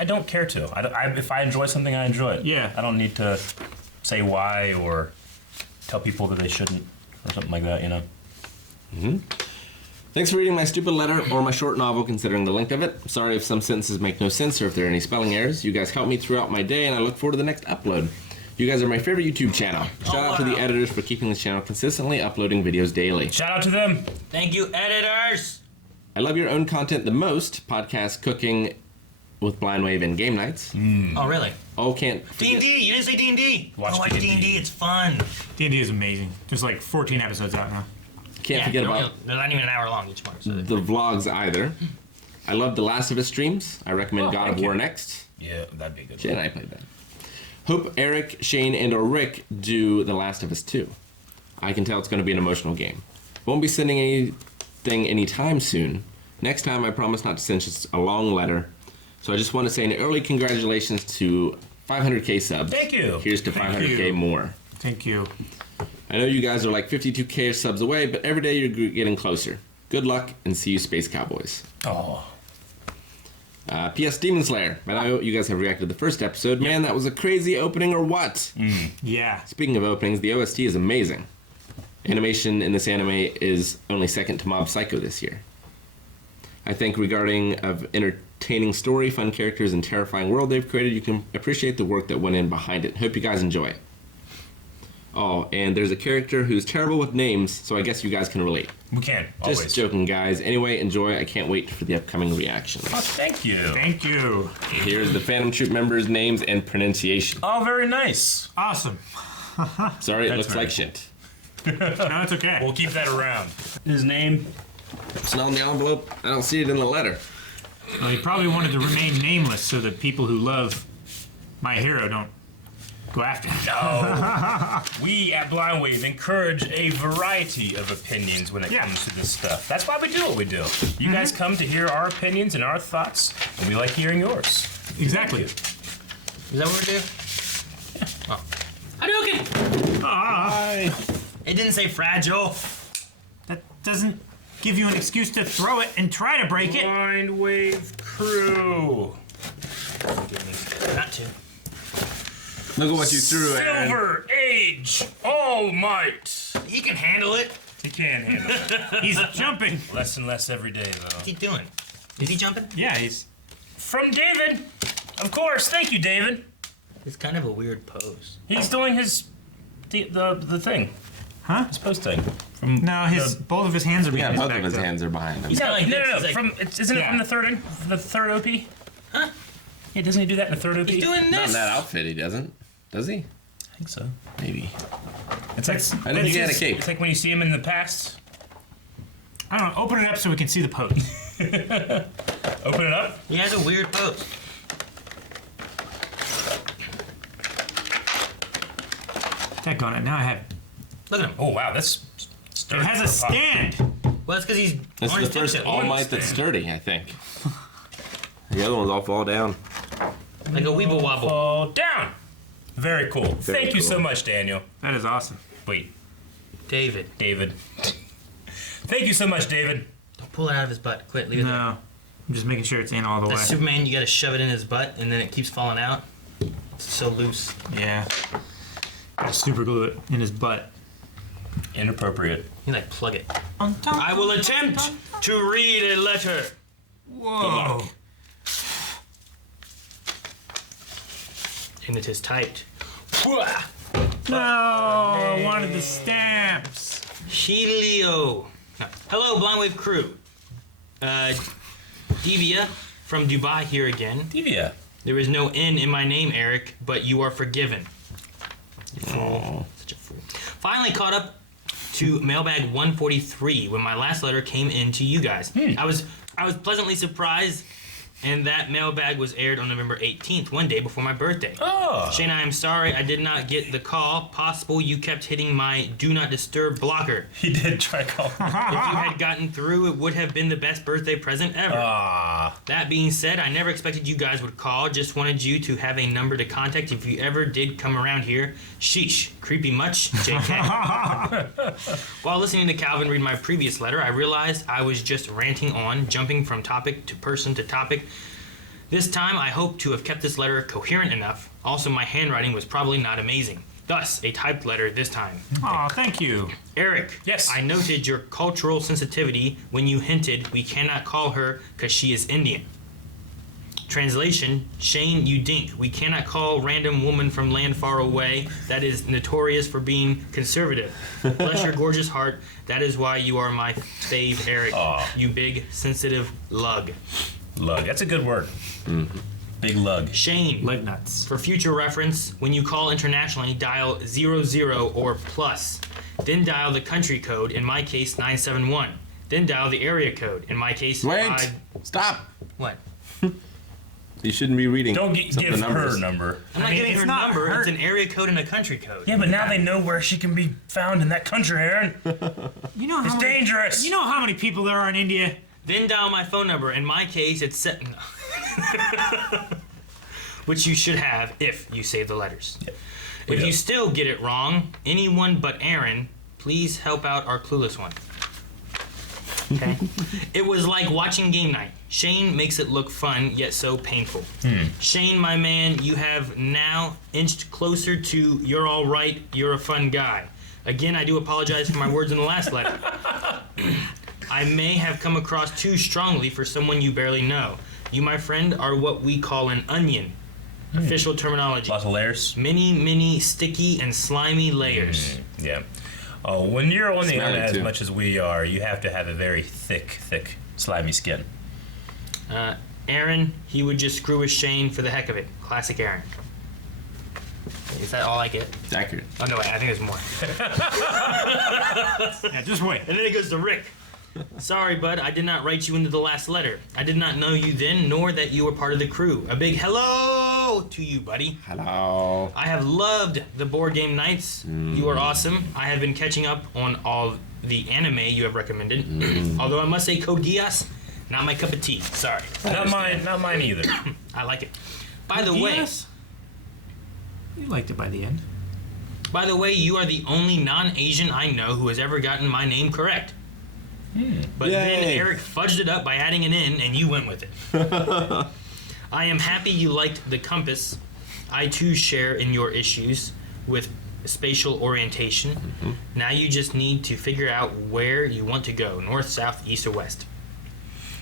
don't care to. If I enjoy something, I enjoy it. Yeah. I don't need to say why or tell people that they shouldn't or something like that, you know? Thanks for reading my stupid letter or my short novel, considering the length of it. Sorry if some sentences make no sense or if there are any spelling errors. You guys help me throughout my day, and I look forward to the next upload. You guys are my favorite YouTube channel. Shout out to the editors for keeping this channel consistently uploading videos daily. Shout out to them. thank you, editors. I love your own content the most. Podcast, cooking with Blind Wave, and game nights. Oh, really? Oh, can't D&D, forget. you didn't say D&D. Watch Watch D&D. D&D, it's fun. D&D is amazing. There's like 14 episodes out now. Can't forget about They're not even an hour long each one. So the vlogs either. I love The Last of Us streams. I recommend God of thank War you. next. Yeah, that'd be a good. Jay and I played that. Hope Eric, Shane, and or Rick do The Last of Us 2. I can tell it's going to be an emotional game. Won't be sending anything anytime soon. Next time, I promise not to send just a long letter. So I just want to say an early congratulations to 500k subs. Thank you. Here's to Thank 500k you. more. Thank you. I know you guys are like 52k subs away, but every day you're getting closer. Good luck, and see you, Space Cowboys. Oh, P.S. Demon Slayer. I know you guys have reacted to the first episode. Man, that was a crazy opening, or what? Yeah. Speaking of openings, the OST is amazing. Animation in this anime is only second to Mob Psycho this year. I think regarding of entertaining story, fun characters, and terrifying world they've created, you can appreciate the work that went in behind it. Hope you guys enjoy it. Oh, and there's a character who's terrible with names, so I guess you guys can relate. we can. Always. Just joking, guys. Anyway, enjoy. I can't wait for the upcoming reactions. Oh, thank you. Thank you. Here's the Phantom Troop members' names and pronunciation. Oh, very nice. Awesome. Sorry, it That's looks very like shit. No, it's okay. We'll keep that around. His name. It's not on the envelope. I don't see it in the letter. Well, he probably wanted to remain nameless so that people who love my hero don't go after him. No. We at Blind Wave encourage a variety of opinions when it comes to this stuff. That's why we do what we do. You guys come to hear our opinions and our thoughts, and we like hearing yours. Exactly. Is that what we're doing? Yeah. Oh. Hadouken! It didn't say fragile. That doesn't give you an excuse to throw it and try to break it. Blind Wave crew. Not to. Look at what you threw, Aaron. Silver Age All Might. He can handle it. He can handle it. He's jumping. Less and less every day, though. What's he doing? Is he jumping? Yeah, he's. From David. Of course. Thank you, David. It's kind of a weird pose. He's doing his the thing. Huh? His post thing. No, both of his hands are behind Yeah, his both back. of his though. hands are behind him. He's No, like no, this. no. He's like, Isn't it Yeah. from the third OP? Huh? Yeah, doesn't he do that in the third OP? He's doing Not this. in that outfit, he doesn't. Does he? I think so. Maybe. It's like I didn't think he had a cape. It's like when you see him in the past. I don't know. Open it up so we can see the pose. Open it up. He has a weird pose. Daggone it. Now I have. Look at him. Oh wow, that's It sturdy has a for pop. stand. Well, it's because he's This on is his the first tiptoe. All Might that's sturdy, I think. The other ones all fall down. Like a weeble wobble. Fall down. Very cool. Thank you so cool. much, Daniel. That is awesome. Wait, David. David. Thank you so much, David. Don't pull it out of his butt. Quit. Leave it there. No, I'm just making sure it's in all the way. That's Superman. You gotta shove it in his butt, and then it keeps falling out. It's so loose. Yeah. Gotta super glue it in his butt. Inappropriate. You like plug it. I will attempt to read a letter. Whoa. And it is typed. No, I wanted the stamps. Helio. No. Hello, Blind Wave crew. Divya from Dubai here again. Divya. There is no N in my name, Eric, but you are forgiven. You fool. Such a fool. Finally caught up to Mailbag 143 when my last letter came in to you guys. I was pleasantly surprised, and that mailbag was aired on November 18th, one day before my birthday. Oh. Shane, I am sorry I did not get the call. Possible you kept hitting my do not disturb blocker. He did try calling. If you had gotten through, it would have been the best birthday present ever. Ah. That being said, I never expected you guys would call. Just wanted you to have a number to contact if you ever did come around here. Sheesh. Creepy much? JK. While listening to Calvin read my previous letter, I realized I was just ranting on, jumping from topic to person to topic. This time, I hope to have kept this letter coherent enough. Also, my handwriting was probably not amazing. Thus, a typed letter this time. Oh, thank you. Eric, Yes. I noted your cultural sensitivity when you hinted we cannot call her because she is Indian. Translation, Shane, you dink. We cannot call random woman from land far away that is notorious for being conservative. Bless your gorgeous heart. That is why you are my fave, Eric. Aw. You big, sensitive lug. Lug. That's a good word. Big lug. Shane, Leg nuts. for future reference, when you call internationally, dial 00 or plus. Then dial the country code, in my case 971. Then dial the area code, in my case Wait! 5... Stop! What? You shouldn't be reading Don't some of give the numbers. her number. I'm not mean, giving it's her not number. her- It's an area code and a country code. Yeah, but now they know where she can be found in that country, Aaron. You know how It's many, dangerous. You know how many people there are in India? Then dial my phone number. In my case, it's set. Which you should have if you save the letters. we If do. you still get it wrong, anyone but Aaron, please help out our clueless one. Okay? It was like watching game night. Shane makes it look fun, yet so painful. Shane, my man, you have now inched closer to you're all right, you're a fun guy. Again, I do apologize for my words in the last letter. I may have come across too strongly for someone you barely know. You, my friend, are what we call an onion. Official terminology. Lots of layers. Many, many sticky and slimy layers. Yeah. Oh, when you're on the Smelly, internet as too. much as we are, you have to have a very thick, slimy skin. Aaron, he would just screw with Shane for the heck of it. Classic Aaron. Is that all I get? It's accurate. Oh, no, wait, I think there's more. Yeah, just wait. And then it goes to Rick. Sorry, bud, I did not write you into the last letter. I did not know you then, nor that you were part of the crew. A big hello to you, buddy. Hello. I have loved the board game nights. You are awesome. I have been catching up on all the anime you have recommended. Although I must say Code Geass, not my cup of tea. Sorry. Not mine either. I like it. By the way, You liked it by the end. you are the only non-Asian I know who has ever gotten my name correct. But then Yay. Eric fudged it up by adding an N, and you went with it. I am happy you liked the compass. I too share in your issues with spatial orientation. Now you just need to figure out where you want to go, north, south, east, or west.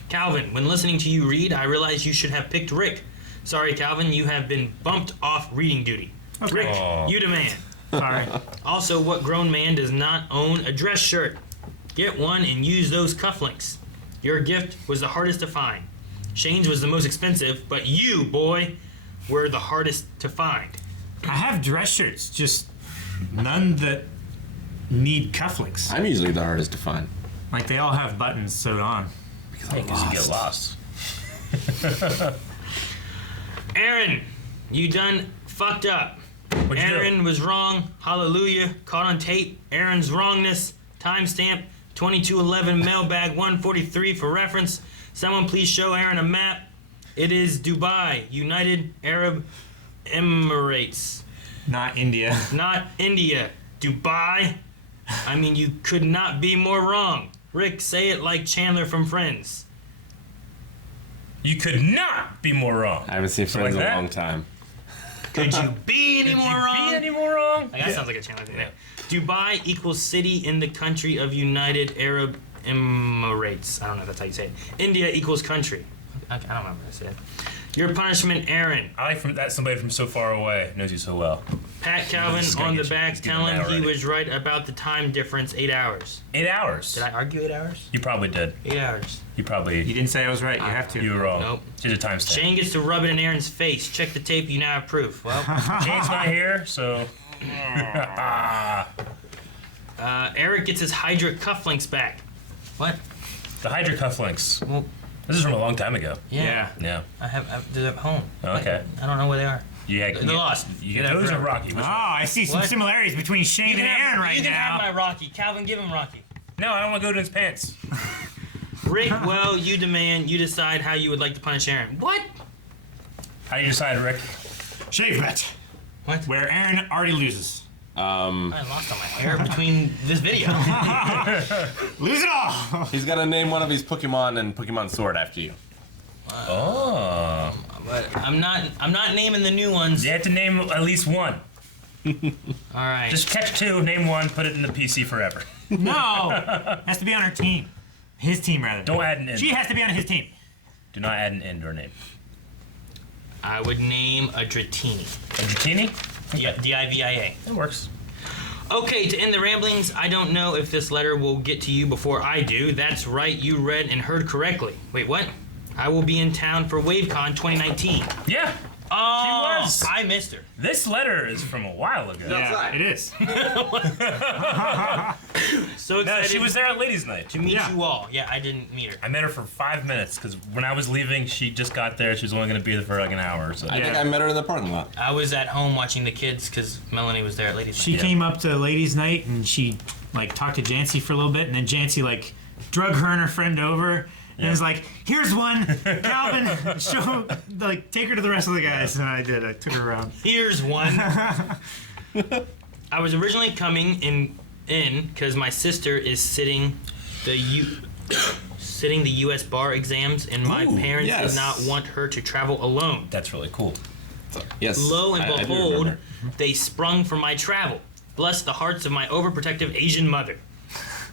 Calvin, when listening to you read, I realized you should have picked Rick. Sorry, Calvin, you have been bumped off reading duty. Okay. Rick, Aw. you demand. Sorry. Also, what grown man does not own a dress shirt? Get one and use those cufflinks. Your gift was the hardest to find. Shane's was the most expensive, but you, boy, were the hardest to find. I have dress shirts, just none that need cufflinks. I'm usually the hardest to find. Like they all have buttons sewed on. Because I'm Because you get lost. Aaron, you done fucked up. What'd you Aaron was wrong. Hallelujah. Caught on tape. Aaron's wrongness. Timestamp 2211 mailbag 143 for reference. Someone please show Aaron a map. It is Dubai, United Arab Emirates. Not India. Not India. Dubai? I mean, you could not be more wrong. Rick, say it like Chandler from Friends. You could not be more wrong. I haven't seen Friends like in a that? long time. Could you be any more wrong? Be any more wrong? Like, that sounds like a Chandler thing. Dubai equals city in the country of United Arab Emirates. I don't know if that's how you say it. India equals country. I don't remember what I said. Your punishment, Aaron. I like that somebody from so far away knows you so well. Pat Calvin This is gonna on the get you. back He's giving telling that he already. was right about the time difference, 8 hours. 8 hours. Did I argue 8 hours? You probably did. 8 hours. You probably. You didn't say I was right. You have to. You were wrong. Nope. She's a timestamp. Shane gets to rub it in Aaron's face. Check the tape, you now have proof. Well, Shane's not here, so. Eric gets his Hydra cufflinks back. What? The Hydra cufflinks. Well, This is from a long time ago. yeah. Yeah. They're at home. Okay. I don't know where they are. Yeah. They're lost. You get those or Rocky? Which Oh, one? I see some What? similarities between Shane and Aaron right you can now. have my Rocky. Calvin, give him Rocky. No, I don't want to go to his pants. Rick, well, you decide how you would like to punish Aaron. What? How do you decide, Rick? Shave bet. What? Where Aaron already loses. I lost all my hair between this video. Lose it all. He's got to name one of his Pokemon and Pokemon Sword after you. Oh. But I'm not naming the new ones. You have to name at least one. All right. Just catch two, name one, put it in the PC forever. No. Has to be on her team. His team, rather. Don't add an end. She has to be on his team. Do not add an end or name. I would name a Dratini. A Dratini? Yeah, D-I-V-I-A. That works. Okay, to end the ramblings, I don't know if this letter will get to you before I do. That's right, you read and heard correctly. Wait, what? I will be in town for WaveCon 2019. Yeah. Oh, She was. I missed her. This letter is from a while ago. Yeah, it is. So No, excited she was there at Ladies' Night. to meet Yeah. you all. Yeah, I didn't meet her. I met her for 5 minutes because when I was leaving, she just got there. She was only going to be there for like an hour or so. I think I met her in the parking lot. I was at home watching the kids because Melanie was there at Ladies' She Night. came up to ladies' night and she like talked to Jancy for a little bit, and then Jancy like drug her and her friend over and was like, "Here's one, Calvin. Show like take her to the rest of the guys." And I did. I took her around. Here's one. I was originally coming in because my sister is sitting the U.S. bar exams, and my Ooh, parents yes. did not want her to travel alone. That's really cool. Yes. Lo and I do behold, remember. they sprung for my travel. Bless the hearts of my overprotective Asian mother.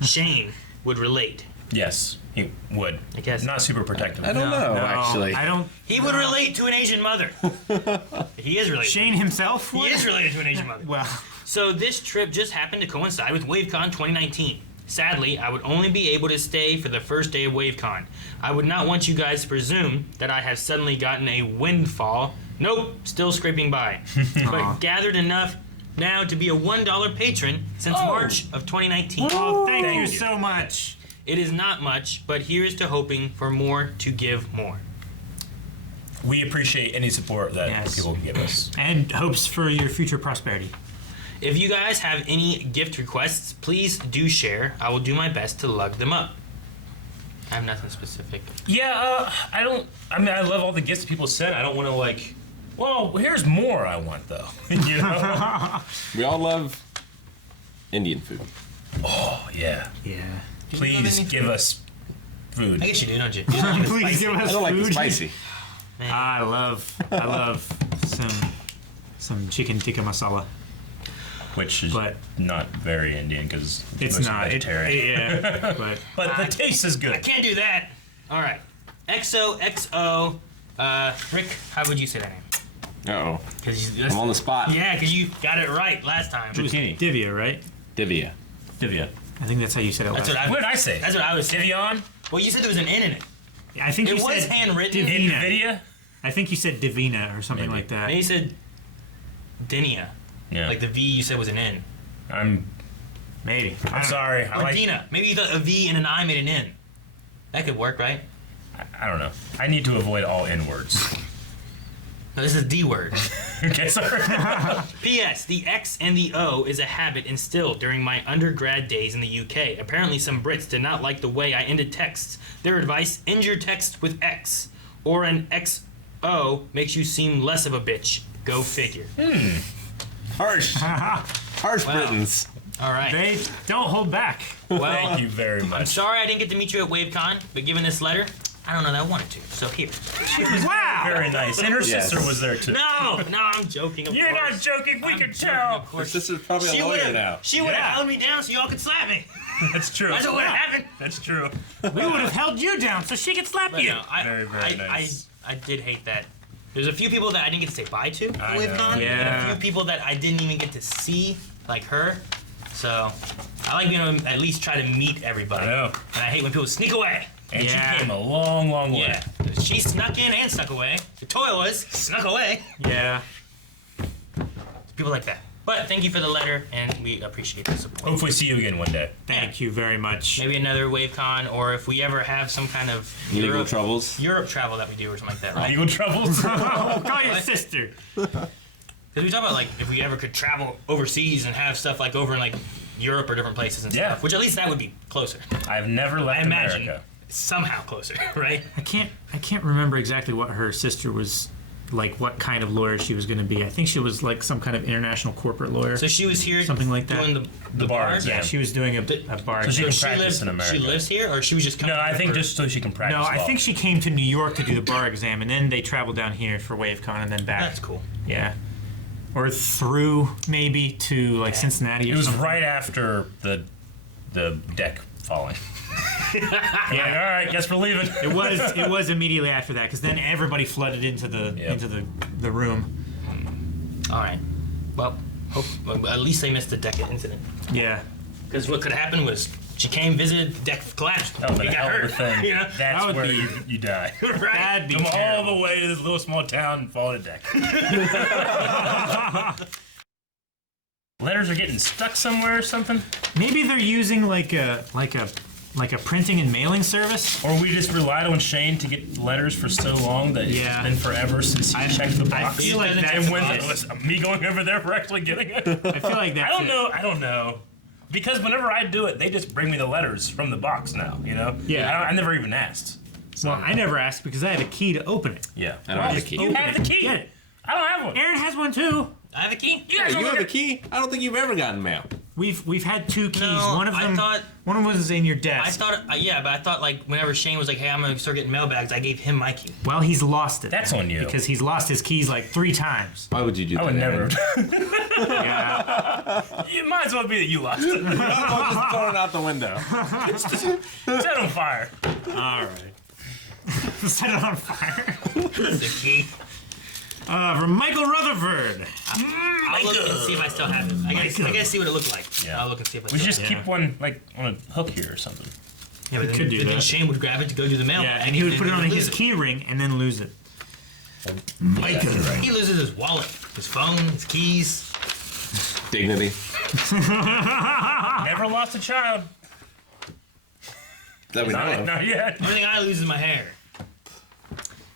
Shane would relate. Yes, he would. I guess. Not super protective. I don't know, actually. I don't. He would relate to an Asian mother. He is related. Shane himself. He would? is related to an Asian mother. Well, So this trip just happened to coincide with WaveCon 2019. Sadly, I would only be able to stay for the first day of WaveCon. I would not want you guys to presume that I have suddenly gotten a windfall. Nope, still scraping by. But gathered enough now to be a $1 patron since March of 2019. oh, thank you you. so much. It is not much, but here's to hoping for more to give more. We appreciate any support that people can give us. And hopes for your future prosperity. If you guys have any gift requests, please do share. I will do my best to lug them up. I have nothing specific. Yeah, I love all the gifts that people send. I don't want to like, well, here's more I want though. You know? We all love Indian food. Oh, yeah. Yeah. Please give us food. I guess you do, don't you? Please give us I don't like the food. spicy. Man. I love some chicken tikka masala. Which is But- not very Indian because It's not vegetarian. yeah, But the taste is I good. can't do that. All right. XOXO. Rick, how would you say that name? Uh-oh. Because I'm on the spot. yeah, because you got it right last time. it was Divya, right? Divya. Divya. I think that's how you said it That's last. what I. What did I say? That's what I was saying. Divion? Well, you said there was an N in it. I think It you was said handwritten. Divina. Nvidia? I think you said Divina or something Maybe. like that. Maybe you said Dinia. Yeah. Like the V you said was an N. I'm Maybe. sorry. I Or like. Dina. Maybe you thought a V and an I made an N. That could work, right? I don't know. I need to avoid all N words. No, this is D word. Okay, sorry. P.S. The X and the O is a habit instilled during my undergrad days in the UK. Apparently, some Brits did not like the way I ended texts. Their advice: end your text with X, or an XO makes you seem less of a bitch. Go figure. Harsh. Harsh Wow. Britons. All right. They don't hold back. Well, Thank you very I'm much. sorry I didn't get to meet you at WaveCon, but given this letter, I don't know that I wanted to. So here. Wow. Very nice. And her Yes. sister was there too. No, I'm joking. Of You're course. not joking. We I'm can joking, tell. of Her course. sister's probably She a would lawyer now. have. She would have Yeah. held me down so y'all could slap me. That's true. That's what would have happened. That's true. We would have held you down so she could slap But you. no, Very, very nice. I did hate that. There's a few people that I didn't get to say bye to at I WaveCon, know. and Yeah. a few people that I didn't even get to see, like her. So I like being able to at least try to meet everybody. I know. And I hate when people sneak away. And Yeah. she came a long, long way. Yeah. She snuck in and snuck away. Victoria was snuck away. Yeah. People like that. But thank you for the letter, and we appreciate the support. Hopefully see you again one day. Thank you very much. Maybe another WaveCon, or if we ever have some kind of Legal troubles. Europe travel that we do or something like that, right? Legal troubles? Oh, call your What? sister. Because we talk about like if we ever could travel overseas and have stuff like over in like Europe or different places and Yeah. stuff, which at least that would be closer. I've never left I imagine America. somehow closer, right? I can't remember exactly what her sister was like, what kind of lawyer she was going to be. I think she was like some kind of international corporate lawyer. So she was here Something like that. doing the bar bar. exam. Yeah, she was doing a bar. So she exam. can practice in America. She lives here, or she was just coming. No, I here think for- just so she can practice No, I law. think she came to New York to do the bar exam, and then they traveled down here for WaveCon and then back. That's cool. Yeah. Or through maybe to like Cincinnati or It was something. right after the deck falling. Yeah, all right, guess we're leaving. It was immediately after that, because then everybody flooded into the room. All right. Well, at least they missed the deck incident. Yeah. Because what could happen was she came, visited, the deck collapsed. That was we a got hell of a hurt. thing. You know? That's That would where be- you die. Right. That'd be Come all terrible. the way to this little small town and fall to deck. Letters are getting stuck somewhere or something? Maybe they're using like a printing and mailing service. Or we just relied on Shane to get letters for so long that Yeah. it's been forever since he checked the I box. feel like that's and when it. it was me going over there for actually getting it. I feel like that's I don't know. Because whenever I do it, they just bring me the letters from the box now, you know? Yeah. I never even asked. Well, I never asked because I had a key to open it. Yeah. I don't have a key. You have the key. Get it. I don't have one. Aaron has one too. I have a key. You guys You over have a there- key? I don't think you've ever gotten mail. We've had two keys. No, one of I them thought- one was in your I desk. thought, yeah, but I thought like whenever Shane was like, "Hey, I'm gonna start getting mailbags," I gave him my key. Well, he's lost it. That's on you. Because he's lost his keys like 3 times. Why would you do that? I would never. Aaron? Yeah. You might as well be that you lost it. I'm just throwing it out the window. Set on fire. All right. Set it on fire. The key. From Michael Rutherford. I'll look and see if I still have it. I gotta see what it looked like. Yeah. I'll look and see if I We should still just Yeah. keep one like on a hook here or something. Yeah, but then, could do but then that. Shane would grab it to go do the mail. Yeah, and he would put it on his key ring and then lose it. He loses his wallet, his phone, his keys. Dignity. Never lost a child. That we know of. Not yet. Everything I lose is my hair.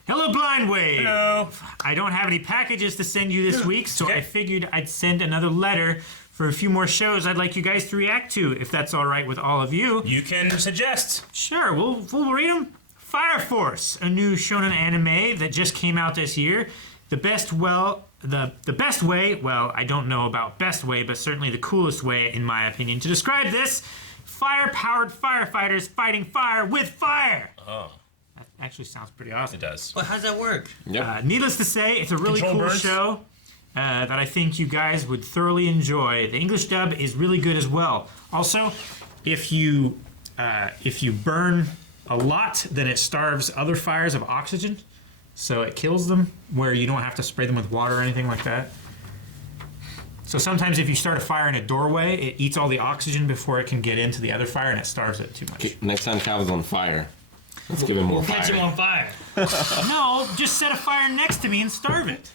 Hello, Blind Wave. Hello. I don't have any packages to send you this week, so Okay. I figured I'd send another letter for a few more shows I'd like you guys to react to, if that's all right with all of you. You can suggest. Sure, we'll read them. Fire Force, a new shonen anime that just came out this year. The best way, well, I don't know about best way, but certainly the coolest way, in my opinion, to describe this: fire-powered firefighters fighting fire with fire. Oh, That actually sounds pretty awesome. it does. Well, how does that work? Yep. Needless to say, it's a really Control cool burns? show that I think you guys would thoroughly enjoy. The English dub is really good as well. Also, if you burn a lot, then it starves other fires of oxygen, so it kills them where you don't have to spray them with water or anything like that. So sometimes if you start a fire in a doorway, it eats all the oxygen before it can get into the other fire, and it starves it too much. Okay, next time Calvin's on fire, let's give him more We'll catch him fire. on fire. No, just set a fire next to me and starve it.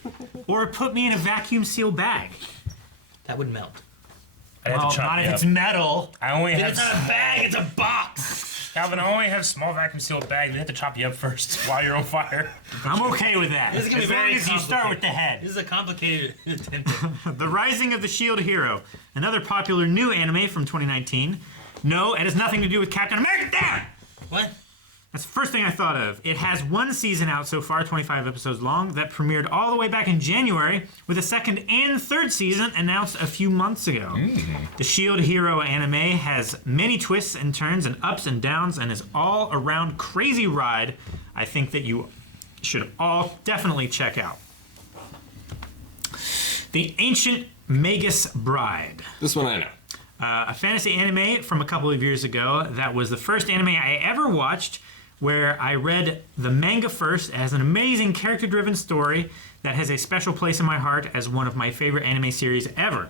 Or put me in a vacuum seal bag. That would melt. I have Well, to chop not you if up. it's metal. I only have. It's not a bag, it's a box. Calvin, I only have small vacuum sealed bags. We have to chop you up first while you're on fire. I'm okay with that. This is gonna be As long very as you start with the This head. is a complicated attempt. The Rising of the Shield Hero, another popular new anime from 2019. No, it has nothing to do with Captain America. Damn! What? That's the first thing I thought of. It has one season out so far, 25 episodes long, that premiered all the way back in January, with a second and third season announced a few months ago. The Shield Hero anime has many twists and turns and ups and downs and is all around crazy ride. I think that you should all definitely check out. The Ancient Magus Bride. This one I know. A fantasy anime from a couple of years ago that was the first anime I ever watched where I read the manga first. It has an amazing character-driven story that has a special place in my heart as one of my favorite anime series ever.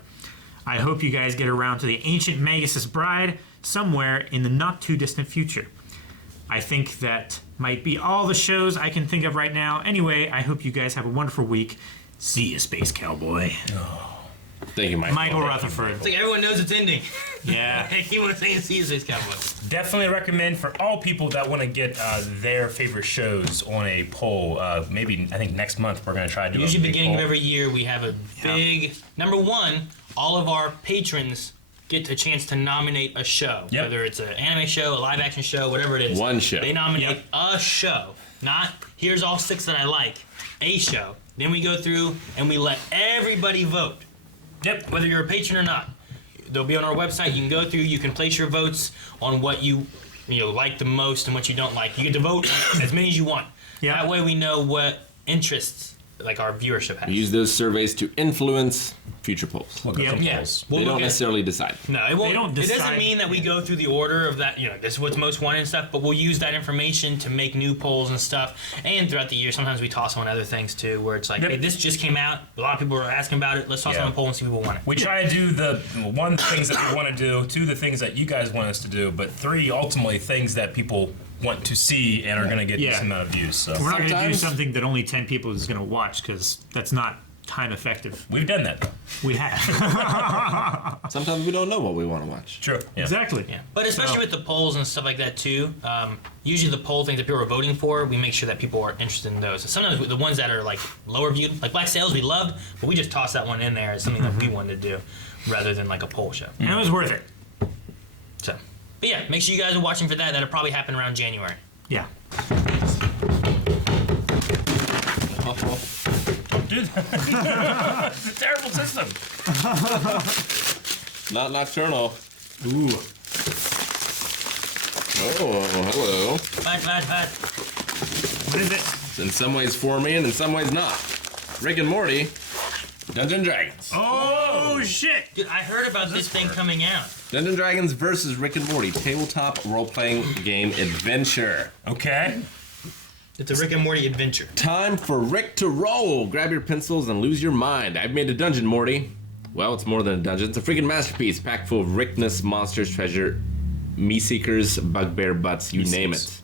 I hope you guys get around to the Ancient Magus' Bride somewhere in the not-too-distant future. I think that might be all the shows I can think of right now. Anyway, I hope you guys have a wonderful week. See you, Space Cowboy. Thank you, Michael. Michael Rutherford. It's like everyone knows it's ending. Yeah. He wants to see his cowboy. Definitely recommend for all people that want to get their favorite shows on a poll. Maybe I think next month we're going to try to do Usually a big beginning poll. of every year we have a big number one, all of our patrons get a chance to nominate a show. Yep. Whether it's an anime show, a live action show, whatever it is. One show. They nominate Yep. a show. Not here's all 6 that I like. A show. Then we go through and we let everybody vote. Yep. Whether you're a patron or not. They'll be on our website. You can go through. You can place your votes on what you like the most and what you don't like. You get to vote as many as you want. Yeah. That way we know what interests like our viewership has. We use those surveys to influence future polls. Look at Yep. some Yeah. polls. We'll They look don't at- necessarily decide. No, it won't. don't It doesn't decide- mean that we go through the order of that. This is what's most wanted and stuff. But we'll use that information to make new polls and stuff. And throughout the year, sometimes we toss on other things too, where it's like, Yep. hey, this just came out. A lot of people are asking about it. Let's toss Yeah. on a poll and see if people want it. We try to do the one things that we want to do, 2 the things that you guys want us to do, but 3 ultimately things that people want to see and are going to get Yeah. this amount of views. So We're not going to do Sometimes- something that only 10 people is going to watch because that's not time effective. we've done that though. We have. Sometimes we don't know what we want to watch. True. Yeah. Exactly. Yeah, but especially with the polls and stuff like that too. Usually the poll things that people are voting for, we make sure that people are interested in those. So sometimes the ones that are like lower viewed, like Black Sails, we loved, but we just toss that one in there as something that we wanted to do, rather than like a poll show. And it was worth it. So, but yeah, make sure you guys are watching for that. That'll probably happen around January. Yeah. Dude, it's a terrible system. Not nocturnal. Ooh. Oh, hello. What? What is it? It's in some ways for me and in some ways not. Rick and Morty, Dungeons & Dragons. Oh, shit. Dude, I heard about this thing coming out. Dungeons & Dragons versus Rick and Morty, tabletop role-playing game adventure. Okay. It's a Rick and Morty adventure. Time for Rick to roll. Grab your pencils and lose your mind. I've made a dungeon, Morty. Well, it's more than a dungeon. It's a freaking masterpiece, packed full of Rickness, monsters, treasure, me-seekers, bugbear butts, you name it.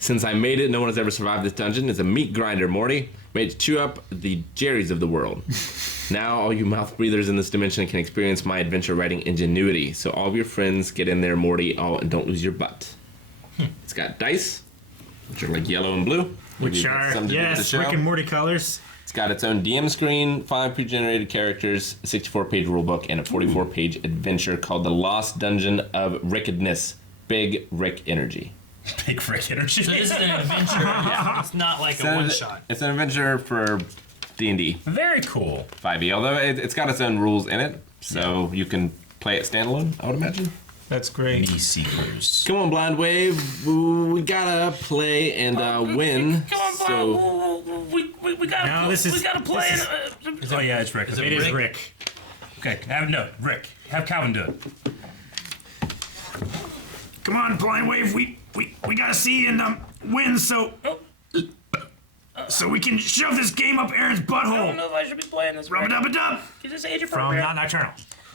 Since I made it, no one has ever survived this dungeon. It's a meat grinder, Morty. Made to chew up the Jerrys of the world. Now all you mouth breathers in this dimension can experience my adventure writing ingenuity. So all of your friends get in there, Morty, and don't lose your butt. It's got dice, which are like yellow and blue. Which Maybe that's are, something to do with the yes, show. Rick and Morty colors. It's got its own DM screen, 5 pre-generated characters, a 64-page rulebook, and a 44-page adventure called The Lost Dungeon of Rickedness. Big Rick Energy. Big Rick energy. So this is an adventure. It's not like a one-shot. It's an adventure for D&D Very cool. 5e, although it's got its own rules in it, so you can play it standalone, I would imagine. That's great. Me seekers. Come on, Blind Wave. We gotta play and win. Come on, so we gotta. No, this is- we gotta play. this Oh yeah, it's Rick. Is It is Rick. Okay, Rick. Have Calvin do it. Come on, Blind Wave. We gotta see and win so we can shove this game up Aaron's I don't butthole. know if I should be playing this. Rub a dub a dub. Is this age From appropriate? Not Nocturnal.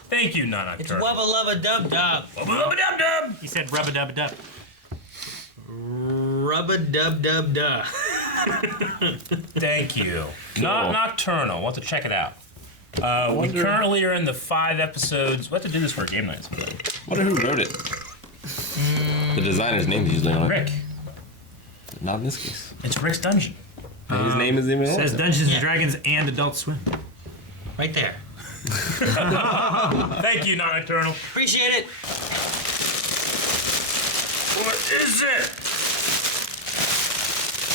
Thank you, Nana. It's wubba lubba dub dub. Dub. He said rub a dub a dub. Rubba dub dub dub. Thank you. Not Nocturnal. We'll have to check it out. We currently are in the 5 episodes. We'll have to do this for a game night sometime. wonder who wrote it. The designer's name is usually on it. Rick. Not in this case. It's Rick's Dungeon. His name is even on Says it. Dungeons Yeah. and Dragons and Adult Swim. Right there. Thank you, Not Nocturnal. Appreciate it. What is it?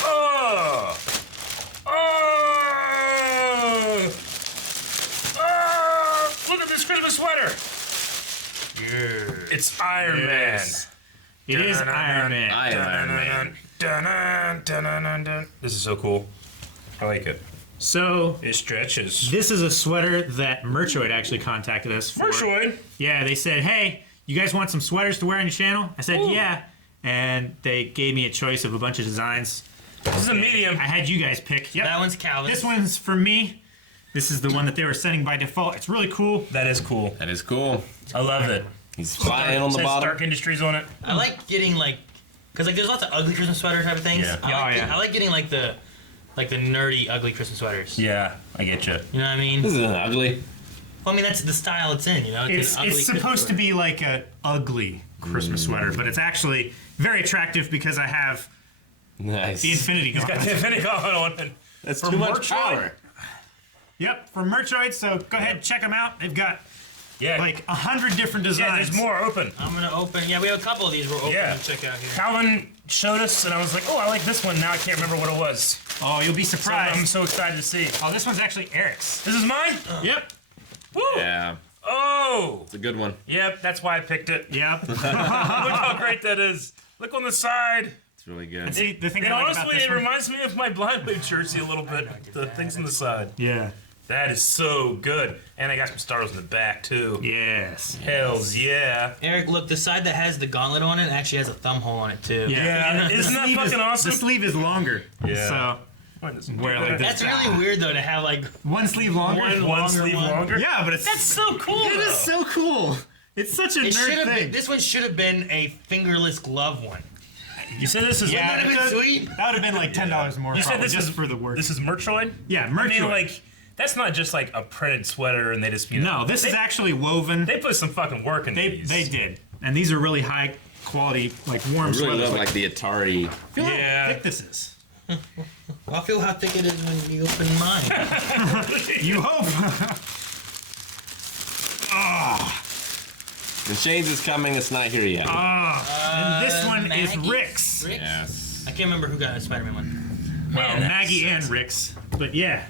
Oh! Oh! Oh! Look at this Christmas sweater! It's Iron Yes. It is Iron Man. Iron Man. Man. This is so cool. I like it. So It stretches. this is a sweater that Merchoid actually contacted us for. Mershoid. Yeah, they said, hey, you guys want some sweaters to wear on your channel? I said, yeah. And they gave me a choice of a bunch of designs. This is a medium. I had you guys pick. Yep. That one's Calvin. This one's for me. This is the one that they were sending by default. It's really cool. That is cool. That is cool. I love it. He's flying on the Says bottom. Stark Industries on it. I like getting like, cause like there's lots of ugly Christmas sweater type of things. Yeah. I like getting like the nerdy ugly Christmas sweaters. Yeah, I get you. You know what I mean? This isn't ugly. Well, I mean that's the style it's in. You know, It's an ugly supposed to be like a ugly Christmas sweater, but it's actually very attractive because I have Nice. the Infinity Got Gauntlet. the Infinity Gauntlet on it. That's For too much Merchoid? power. Yep, for Merchoid, so go ahead and check them out. They've got Yeah. like 100 different designs. Yeah, there's more open. I'm gonna open. Yeah, we have a couple of these. We're open Yeah. to check out here. Calvin showed us, and I was like, oh, I like this one. Now I can't remember what it was. Oh, you'll be So surprised. I'm so excited to see. Oh, this one's actually Eric's. This is mine? Yep. Woo! Yeah, Oh! it's a good one. Yep, that's why I picked it. Yep. Look how great that is. Look on the side. It's really good. See, the thing And I like about honestly, this it one. reminds me of my Blind Wave jersey a little bit. The things on the side. Yeah. That is so good. And I got some stars in the back, too. Yes. Hells yeah. Eric, look, the side that has the gauntlet on it actually has a thumb hole on it too. Yeah, The isn't that sleeve fucking awesome? The sleeve is longer. Yeah. So Where, like, this- That's really weird though to have like one sleeve longer. One sleeve longer? Yeah, but it's That's so cool, It is though. so cool. It's such a it should nerd have thing. been. This one should have been a fingerless glove one. You said this is Yeah, Wouldn't that have been that- sweet? That would have been like $10 more. You said probably, this just is for the work. This is Merchoid? Yeah, I mean, Merchoid. like, that's not just like a printed sweater and they just, you know. No, this they, is actually woven. They put some fucking work in these. They did, and these are really high quality, like warm I really sweaters. love like the Atari. feel Yeah. how thick this is. I feel how thick it is when you open mine. You hope. The Shades is coming. It's not here yet. And this one is Maggie? Rick's. Rick's? Yes. I can't remember who got a Spider-Man one. Well, Maggie and Rick's. But yeah,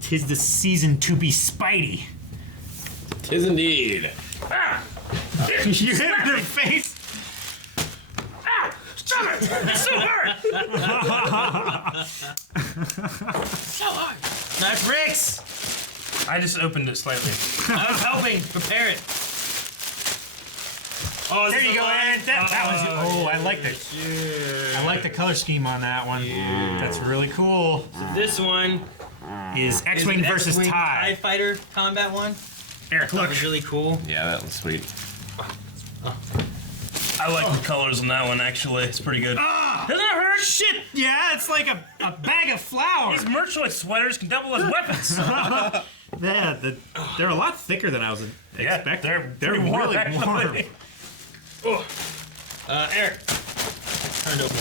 'tis the season to be Spidey. Tis indeed. Ah! You hit her in the face. Ah! Stop it! It's so hard! That's Rick's. I just opened it slightly. I was helping prepare it. Oh, There you go, Aaron. That was. Oh, I like the. I like the color scheme on that one. That's really cool. This one Is is X-wing an versus X-Wing TIE. Fighter combat one. Eric, That look. was really cool. Yeah, that was sweet. I like the colors on that one, actually. It's pretty good. Doesn't it hurt? Shit. Yeah, it's like a bag of flour. These Merchoid sweaters can double as weapons. Yeah, they're a lot thicker than I was Yeah, expecting. they're They're pretty warm, really warm. actually. Eric, turned over.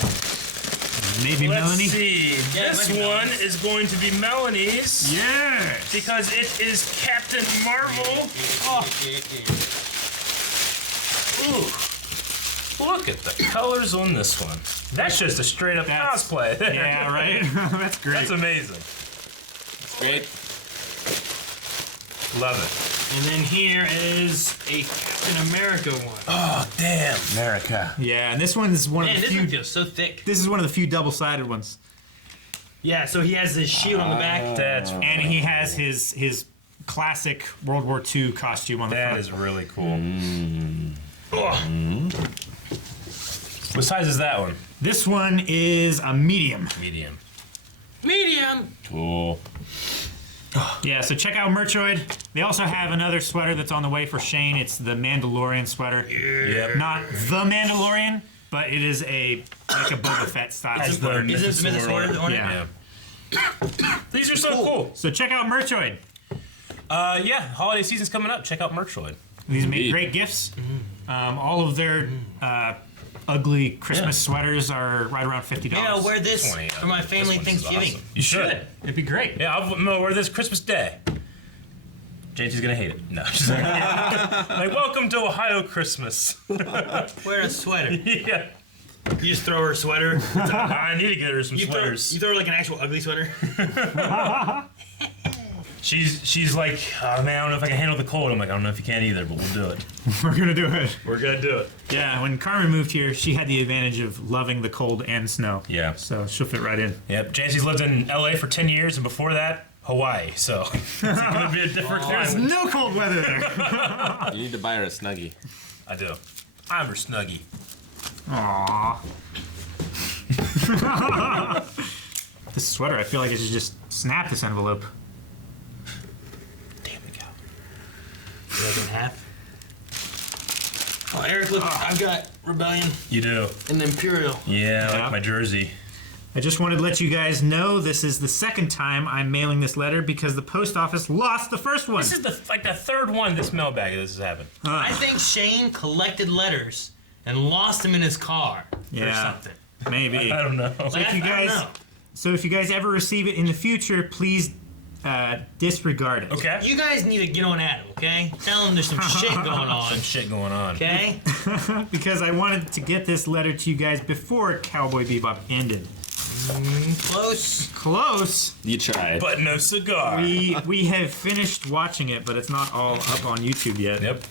Maybe Let's Melanie. see. Yeah, This maybe one Melanie's. is going to be Melanie's Yes. because it is Captain Marvel. Ooh. Look at the colors on this one. That's just a straight up That's- cosplay. Yeah, right. That's great. That's amazing. Great. Love it. And then here is a Captain America one. Oh, damn. America. Yeah, and this one is one Man, of the this one few. feels so thick. This is one of the few double-sided ones, Yeah, so he has this shield on the back. That's and he has his classic World War II costume on the that front. is really cool. What size is that one? This one is a medium. Medium. Medium. Cool. Yeah, so check out Merchoid. They also have another sweater that's on the way for Shane. It's the Mandalorian sweater. Yep. Not the Mandalorian, but it is a Boba Fett style Has the sweater. Is it Smith's order on it? Yeah. These are so cool. So check out Merchoid. Yeah, holiday season's coming up. Check out Merchoid. These make Indeed. great gifts. All of their ugly Christmas sweaters are right around $50. Yeah, I'll wear this 20, for my family this one is Thanksgiving. awesome. You should. It'd be great. Yeah, I'll wear this Christmas Day. JT's gonna hate it. No. Just like, welcome to Ohio Christmas. Wear a sweater. Yeah. You just throw her a sweater. I need to get her some You throw sweaters. her like an actual ugly sweater. She's like, oh man, I don't know if I can handle the cold. I'm like, I don't know if you can either, but we'll do it. We're gonna do it. We're gonna do it. Yeah, when Carmen moved here, she had the advantage of loving the cold and snow. Yeah. So she'll fit right in. Yep. Jancy's lived in LA for 10 years, and before that, Hawaii. So it's gonna be a different There's climate. no cold weather there. You need to buy her a Snuggie. I do. I'm her Snuggie. Aww. This sweater, I feel like I should just snap this envelope. Damn it, Cal. Cut it in half. Oh, Eric, look, I've got Rebellion You do. and the Imperial. Yeah, Yeah. like my jersey. I just wanted to let you guys know this is the second time I'm mailing this letter because the post office lost the first one. This is the third one this mailbag this has happened. I think Shane collected letters and lost them in his car or Yeah. something. Maybe. I don't know. Like, if you I don't guys- know. So if you guys ever receive it in the future, please disregard it. Okay. You guys need to get on at it, okay? Tell them there's some shit going on, Some shit going on. okay? Because I wanted to get this letter to you guys before Cowboy Bebop ended. Close. Close. You tried. But no cigar. We have finished watching it, but it's not all up on YouTube yet. Yep.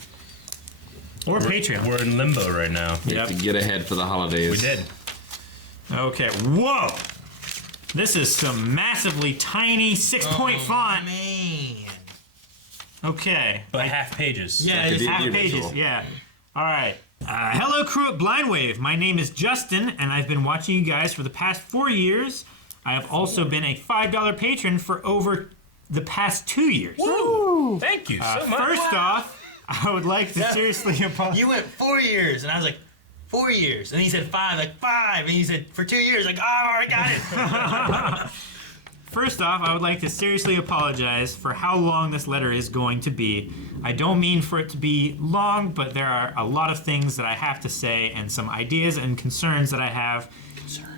Or Patreon. We're in limbo right now. You have to get ahead for the holidays. We did. Okay. Whoa. This is some massively tiny 6-point font. Man. Okay. But half pages. Yeah, Like it's a Half DVD pages, visual. yeah. All right. Hello, crew at Blindwave. My name is Justin, and I've been watching you guys for the past 4 years. I have also been a $5 patron for over the past 2 years. Woo! Thank you so much. First off, I would like to seriously apologize. You went 4 years, and I was like, 4 years. And he said 5, like 5. And he said, for 2 years, like, oh, I got it. First off, I would like to seriously apologize for how long this letter is going to be. I don't mean for it to be long, but there are a lot of things that I have to say and some ideas and concerns that I have,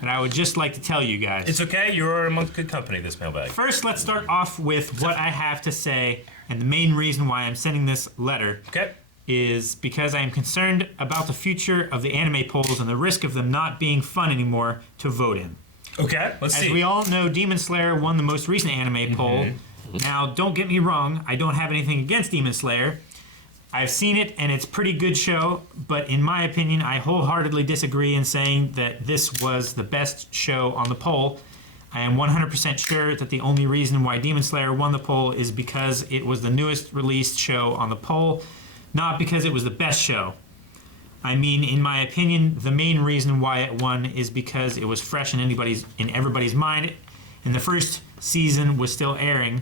and I would just like to tell you guys. It's okay. You're amongst good company, this mailbag. First, let's start off with what I have to say, and the main reason why I'm sending this letter Okay. is because I am concerned about the future of the anime polls and the risk of them not being fun anymore to vote in. Okay. Let's As see. we all know, Demon Slayer won the most recent anime poll. Now, don't get me wrong, I don't have anything against Demon Slayer. I've seen it, and it's a pretty good show, but in my opinion, I wholeheartedly disagree in saying that this was the best show on the poll. I am 100% sure that the only reason why Demon Slayer won the poll is because it was the newest released show on the poll, not because it was the best show. I mean, in my opinion, the main reason why it won is because it was fresh in everybody's mind, and the first season was still airing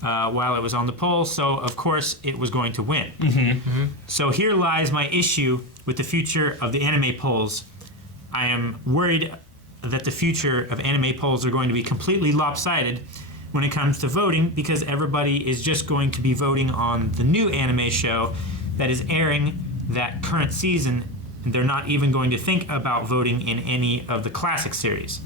while it was on the poll, so of course it was going to win. So here lies my issue with the future of the anime polls. I am worried that the future of anime polls are going to be completely lopsided when it comes to voting, because everybody is just going to be voting on the new anime show that is airing that current season and they're not even going to think about voting in any of the classic series.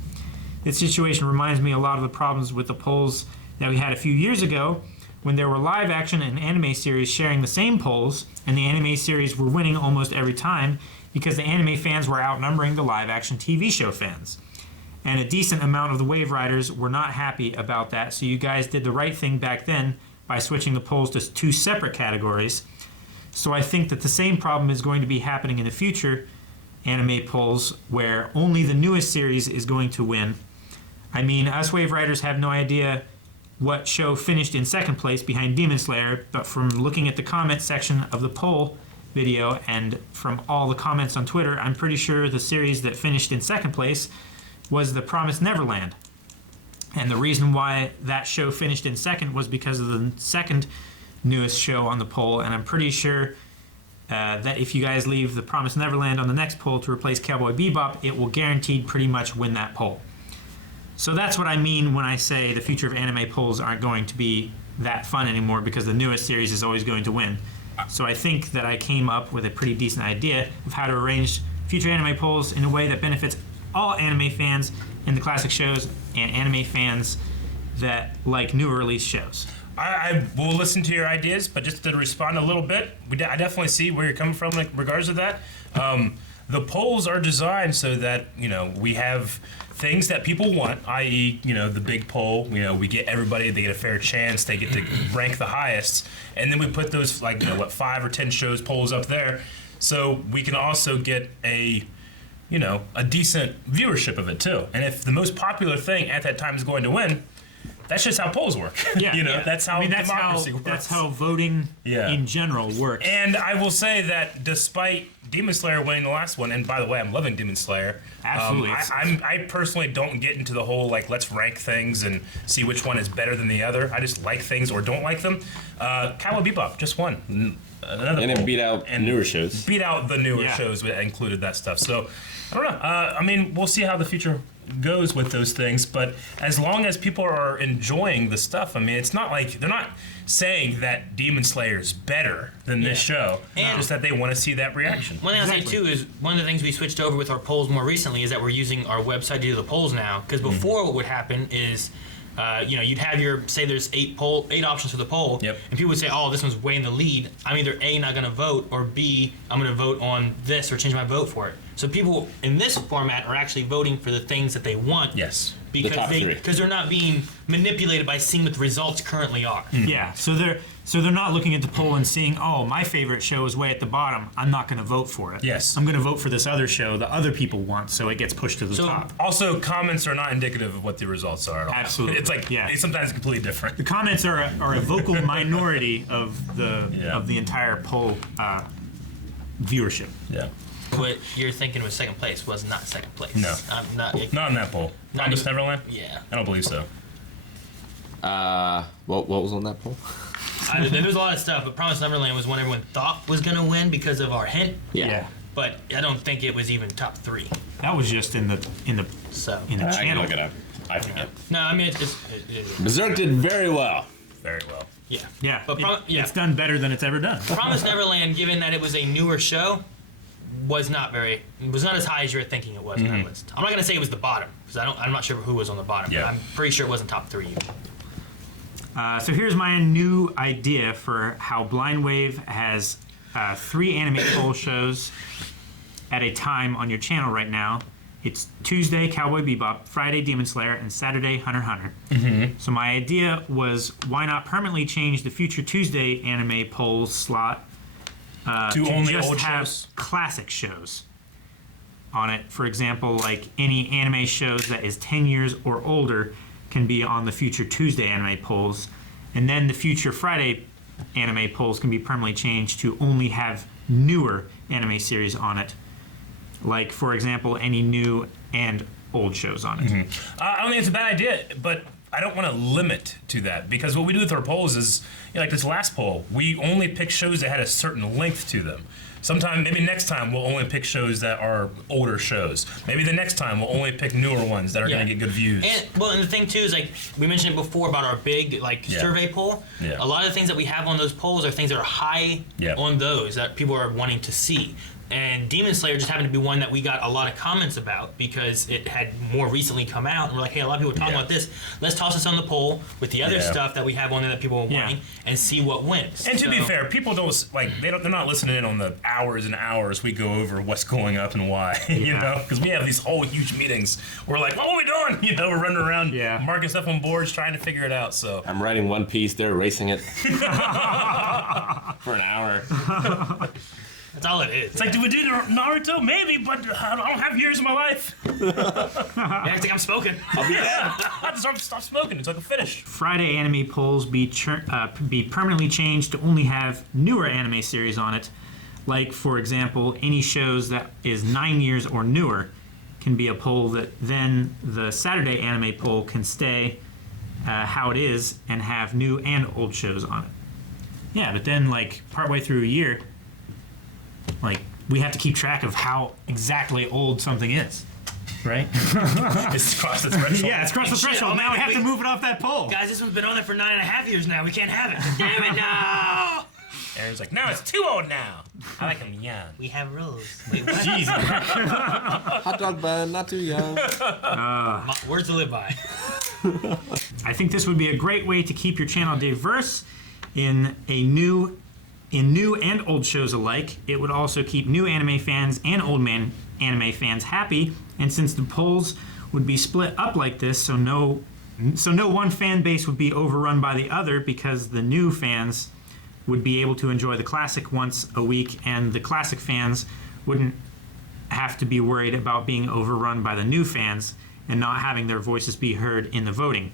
This situation reminds me a lot of the problems with the polls that we had a few years ago when there were live action and anime series sharing the same polls, and the anime series were winning almost every time because the anime fans were outnumbering the live action TV show fans. And a decent amount of the Wave Riders were not happy about that, so you guys did the right thing back then by switching the polls to 2 separate categories. So I think that the same problem is going to be happening in the future anime polls, where only the newest series is going to win. I mean, us Wave Riders have no idea what show finished in second place behind Demon Slayer, but from looking at the comment section of the poll video and from all the comments on Twitter, I'm pretty sure the series that finished in second place was The Promised Neverland. And the reason why that show finished in second was because of the second newest show on the poll, and I'm pretty sure that if you guys leave The Promised Neverland on the next poll to replace Cowboy Bebop, it will guaranteed pretty much win that poll. So that's what I mean when I say the future of anime polls aren't going to be that fun anymore, because the newest series is always going to win. So I think that I came up with a pretty decent idea of how to arrange future anime polls in a way that benefits all anime fans in the classic shows and anime fans that like new release shows. I will listen to your ideas, but just to respond a little bit, I definitely see where you're coming from in regards to that. The polls are designed so that, we have things that people want, i.e., the big poll, we get everybody, they get a fair chance, they get to rank the highest, and then we put those, 5 or 10 shows polls up there, so we can also get a decent viewership of it too. And if the most popular thing at that time is going to win, that's just how polls work. Yeah, that's how democracy works. That's how voting in general works. And I will say that despite Demon Slayer winning the last one, and by the way, I'm loving Demon Slayer. Absolutely. I personally don't get into the whole let's rank things and see which one is better than the other. I just like things or don't like them. Cowboy Bebop just won. And it beat out newer shows. Beat out the newer shows that included that stuff. So I don't know. We'll see how the future goes with those things, but as long as people are enjoying the stuff, it's not like they're not saying that Demon Slayer is better than this show, just that they want to see that reaction. One thing I'll say too is one of the things we switched over with our polls more recently is that we're using our website to do the polls now, because before what would happen is you'd have there's 8 options for the poll, and people would say, oh, this one's way in the lead. I'm either A, not going to vote, or B, I'm going to vote on this or change my vote for it. So people in this format are actually voting for the things that they want. Yes. Because they're not being manipulated by seeing what the results currently are. Yeah, so they're not looking at the poll and seeing, oh, my favorite show is way at the bottom, I'm not going to vote for it. Yes. I'm going to vote for this other show the other people want, so it gets pushed to the top. Also, comments are not indicative of what the results are at all. Absolutely. It's it's sometimes completely different. The comments are a vocal minority of the entire poll viewership. Yeah. What you're thinking was second place was not second place. No. Not in that poll. Promised Neverland? Yeah. I don't believe so. What was on that poll? There was a lot of stuff, but Promised Neverland was one everyone thought was going to win because of our hint. Yeah. But I don't think it was even top 3. That was just in the I can channel. look it up. I forget. No, it's Berserk did very well. Very well. yeah. Yeah, But it's done better than it's ever done. Promised Neverland, given that it was a newer show, was not as high as you're thinking it was on that list. I'm not going to say it was the bottom, because I'm not sure who was on the bottom, but I'm pretty sure it wasn't top 3 either. So here's my new idea for how Blind Wave has 3 anime poll shows at a time on your channel right now. It's Tuesday, Cowboy Bebop, Friday, Demon Slayer, and Saturday, Hunter x Hunter. So my idea was, why not permanently change the future Tuesday anime poll slot to only just old have shows? classic shows on it. For example, like any anime shows that is 10 years or older can be on the future Tuesday anime polls, and then the future Friday anime polls can be permanently changed to only have newer anime series on it, like, for example, any new and old shows on it. I don't think it's a bad idea, but I don't want to limit to that, because what we do with our polls is, like this last poll, we only pick shows that had a certain length to them. Sometime, maybe next time, we'll only pick shows that are older shows. Maybe the next time, we'll only pick newer ones that are going to get good views. And the thing too is, like we mentioned before about our big survey poll. Yeah. A lot of the things that we have on those polls are things that are high on those that people are wanting to see. And Demon Slayer just happened to be one that we got a lot of comments about because it had more recently come out. And we're like, hey, a lot of people are talking about this. Let's toss this on the poll with the other stuff that we have on there that people are wanting and see what wins. And to be fair, people don't like they're not listening in on the hours and hours we go over what's going up and why. You know, because we have these whole huge meetings. We're like, what are we doing? You know, we're running around marking stuff on boards, trying to figure it out. So I'm writing One Piece. They're erasing it for an hour. That's all it is. It's like, do we do Naruto? Maybe, but I don't have years of my life. I think I'm smoking. I'll be dead. I have to stop smoking until I can finish. Friday anime polls be permanently changed to only have newer anime series on it. Like, for example, any shows that is 9 years or newer can be a poll that then the Saturday anime poll can stay how it is and have new and old shows on it. Yeah, but then, like, partway through a year, like, we have to keep track of how exactly old something is, right? It's crossed the threshold. Yeah, it's crossed the threshold. Now we have to move it off that pole. Guys, this one's been on there for 9.5 years now. We can't have it. Damn it, no! Aaron's like, no, it's too old now. I like him young. We have rules. Wait, what? Jesus. Hot dog bun, not too young. Words to live by. I think this would be a great way to keep your channel diverse in new and old shows alike. It would also keep new anime fans and old anime fans happy. And since the polls would be split up like this, so no one fan base would be overrun by the other, because the new fans would be able to enjoy the classic once a week, and the classic fans wouldn't have to be worried about being overrun by the new fans and not having their voices be heard in the voting.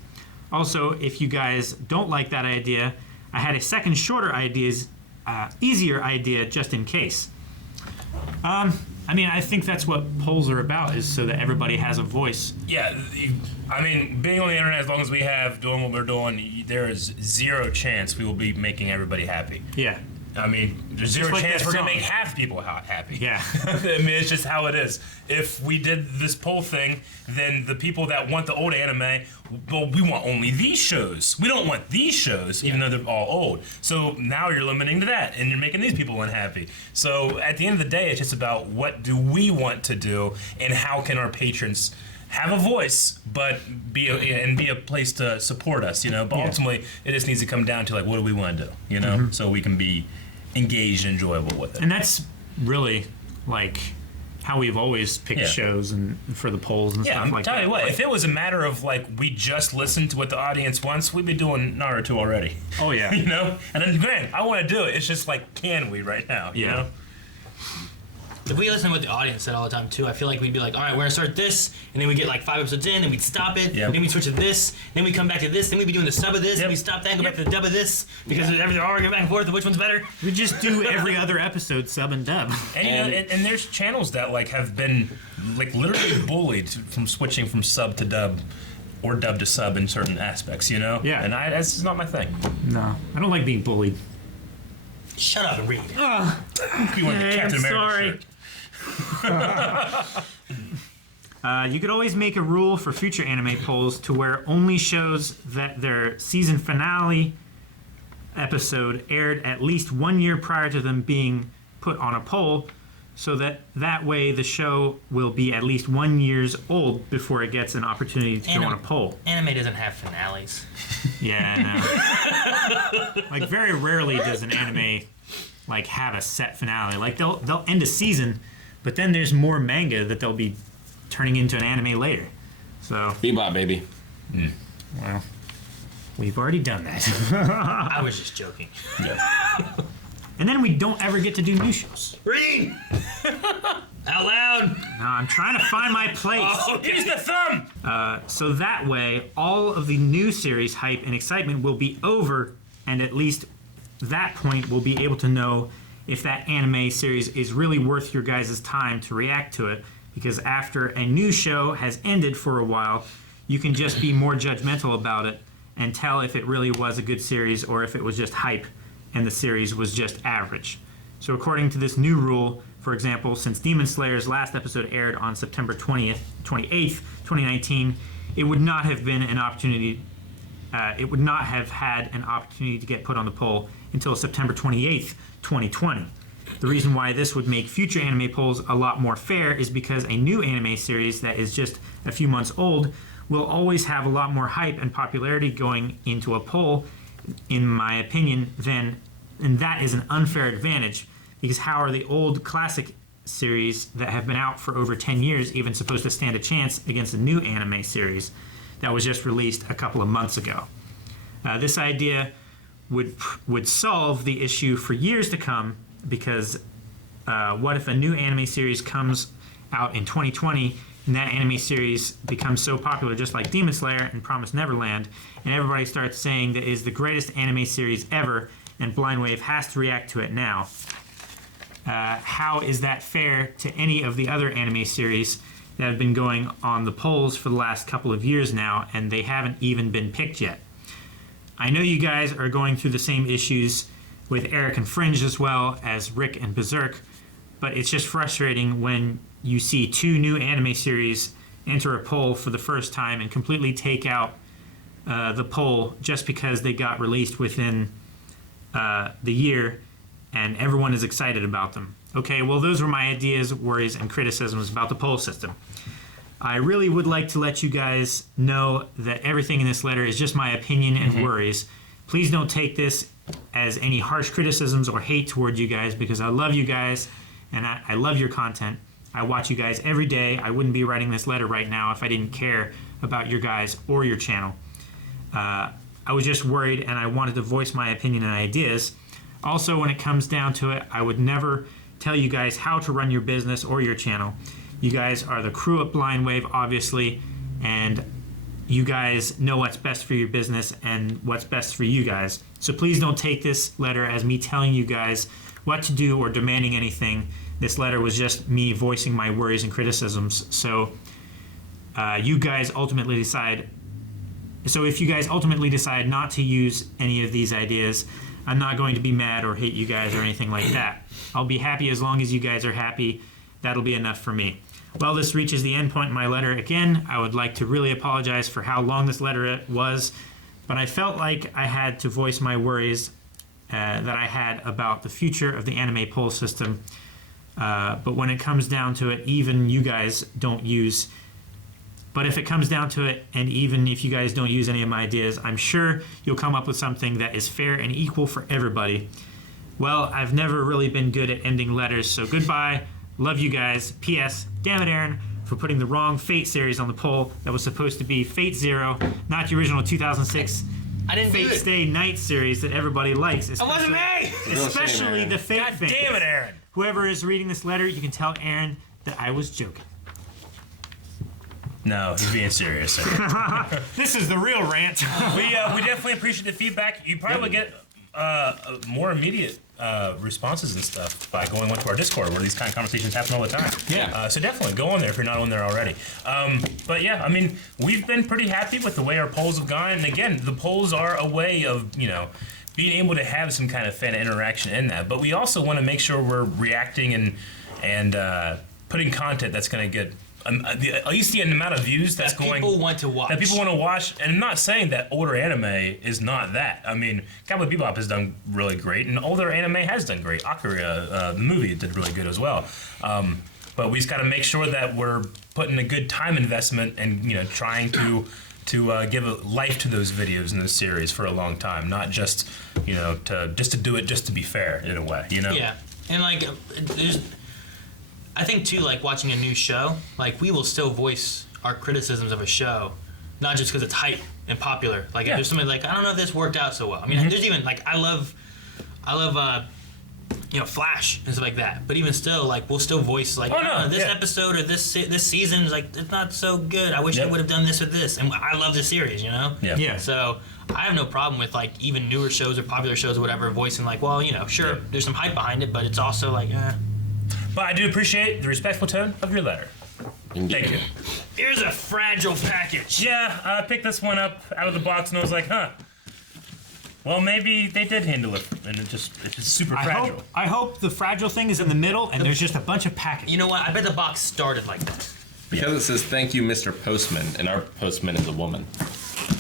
Also, if you guys don't like that idea, I had a second easier idea just in case. I mean, I think that's what polls are about, is so that everybody has a voice. Yeah, I mean, being on the internet as long as we have, doing what we're doing, there is zero chance we will be making everybody happy. Yeah. I mean, there's zero like chance that we're going to song. make half people happy. Yeah. I mean, it's just how it is. If we did this poll thing, then the people that want the old anime, well, we want only these shows. We don't want these shows, even though they're all old. So now you're limiting to that, and you're making these people unhappy. So at the end of the day, it's just about what do we want to do, and how can our patrons have a voice, but be a place to support us, you know. But ultimately, it just needs to come down to, like, what do we want to do, you know, so we can be engaged and enjoyable with it. And that's really, like, how we've always picked shows and for the polls and stuff like that. Yeah, I'm telling you what, if it was a matter of, like, we just listened to what the audience wants, we'd be doing Naruto already. Oh, yeah. You know? And then, man, I want to do it. It's just like, can we right now, you know? If we listen to what the audience said all the time too, I feel like we'd be like, all right, we're gonna start this, and then we get like 5 episodes in, then we'd stop it, then we'd switch to this, then we come back to this, then we'd be doing the sub of this, and we stop that and go back to the dub of this, because they're arguing back and forth of which one's better. We just do every other episode sub and dub. And, you know, and there's channels that, like, have been, like, literally bullied from switching from sub to dub, or dub to sub in certain aspects, you know? Yeah. And that's not my thing. No, I don't like being bullied. Shut up and read. You want the Captain America sorry. shirt. You could always make a rule for future anime polls to where only shows that their season finale episode aired at least 1 year prior to them being put on a poll, so that way the show will be at least 1 year old before it gets an opportunity to go on a poll. Anime doesn't have finales. Yeah, I know. Like, very rarely does an anime, like, have a set finale. Like, they'll end a season, but then there's more manga that they'll be turning into an anime later. So, Bebop, baby. well, we've already done that. I was just joking. And then we don't ever get to do new shows. Read! Out loud! No, I'm trying to find my place. Use the thumb! So that way, all of the new series hype and excitement will be over, and at least that point we'll be able to know if that anime series is really worth your guys' time to react to it, because after a new show has ended for a while, you can just be more judgmental about it and tell if it really was a good series or if it was just hype and the series was just average. So according to this new rule, for example, since Demon Slayer's last episode aired on September 28th, 2019, it would not have been an opportunity it would not have had an opportunity to get put on the poll until September 28th, 2020. The reason why this would make future anime polls a lot more fair is because a new anime series that is just a few months old will always have a lot more hype and popularity going into a poll, in my opinion, and that is an unfair advantage, because how are the old classic series that have been out for over 10 years even supposed to stand a chance against a new anime series that was just released a couple of months ago? This idea would solve the issue for years to come, because what if a new anime series comes out in 2020 and that anime series becomes so popular, just like Demon Slayer and Promised Neverland, and everybody starts saying that it is the greatest anime series ever, and Blind Wave has to react to it now? How is that fair to any of the other anime series that have been going on the polls for the last couple of years now, and they haven't even been picked yet? I know you guys are going through the same issues with Eric and Fringe as well as Rick and Berserk, but it's just frustrating when you see two new anime series enter a poll for the first time and completely take out the poll just because they got released within the year and everyone is excited about them. Okay, well, those were my ideas, worries, and criticisms about the poll system. I really would like to let you guys know that everything in this letter is just my opinion and worries. Please don't take this as any harsh criticisms or hate toward you guys, because I love you guys and I love your content. I watch you guys every day. I wouldn't be writing this letter right now if I didn't care about your guys or your channel. I was just worried and I wanted to voice my opinion and ideas. Also, when it comes down to it, I would never tell you guys how to run your business or your channel. You guys are the crew at Blind Wave, obviously, and you guys know what's best for your business and what's best for you guys. So please don't take this letter as me telling you guys what to do or demanding anything. This letter was just me voicing my worries and criticisms. So you guys ultimately decide. So if you guys ultimately decide not to use any of these ideas, I'm not going to be mad or hate you guys or anything like that. I'll be happy as long as you guys are happy. That'll be enough for me. Well, this reaches the end point in my letter again. I would like to really apologize for how long this letter was, but I felt like I had to voice my worries that I had about the future of the anime poll system. But when it comes down to it, even you guys don't use. But if it comes down to it, and even if you guys don't use any of my ideas, I'm sure you'll come up with something that is fair and equal for everybody. Well, I've never really been good at ending letters, so goodbye. Love you guys. P.S. Damn it, Aaron, for putting the wrong Fate series on the poll. That was supposed to be Fate Zero, not the original 2006 I didn't Fate do it. Stay Night series that everybody likes. It wasn't me! Especially the Fate God fans. damn it, Aaron. Whoever is reading this letter, you can tell Aaron that I was joking. No, he's being serious. This is the real rant. We definitely appreciate the feedback. You probably get more immediate responses and stuff by going onto our Discord, where these kind of conversations happen all the time. Yeah. So definitely go on there if you're not on there already. But yeah, I mean, we've been pretty happy with the way our polls have gone. And again, the polls are a way of, being able to have some kind of fan interaction in that. But we also want to make sure we're reacting and putting content that's going to get at least the amount of views that's That going. people want to watch. That people want to watch, and I'm not saying that older anime is not that. I mean, Cowboy Bebop has done really great, and older anime has done great. Akira, the movie, did really good as well. But we just got to make sure that we're putting a good time investment and trying to give a life to those videos in this series for a long time, not just to do it just to be fair in a way. Yeah, and I think too, like watching a new show, like we will still voice our criticisms of a show, not just because it's hype and popular. Like if there's something like, I don't know if this worked out so well. I mean, there's even like I love Flash and stuff like that. But even still, like we'll still voice like, this episode or this season is like it's not so good. I wish I would have done this with this. And I love this series, Yeah. So I have no problem with like even newer shows or popular shows or whatever voicing like, well, sure, there's some hype behind it, but it's also like, But I do appreciate the respectful tone of your letter. Thank you. Here's a fragile package. Yeah, I picked this one up out of the box and I was like, well, maybe they did handle it, and it's just super fragile. I hope the fragile thing is in the middle and there's just a bunch of packets. You know what? I bet the box started like that. Because it says, "Thank you, Mr. Postman," and our postman is a woman.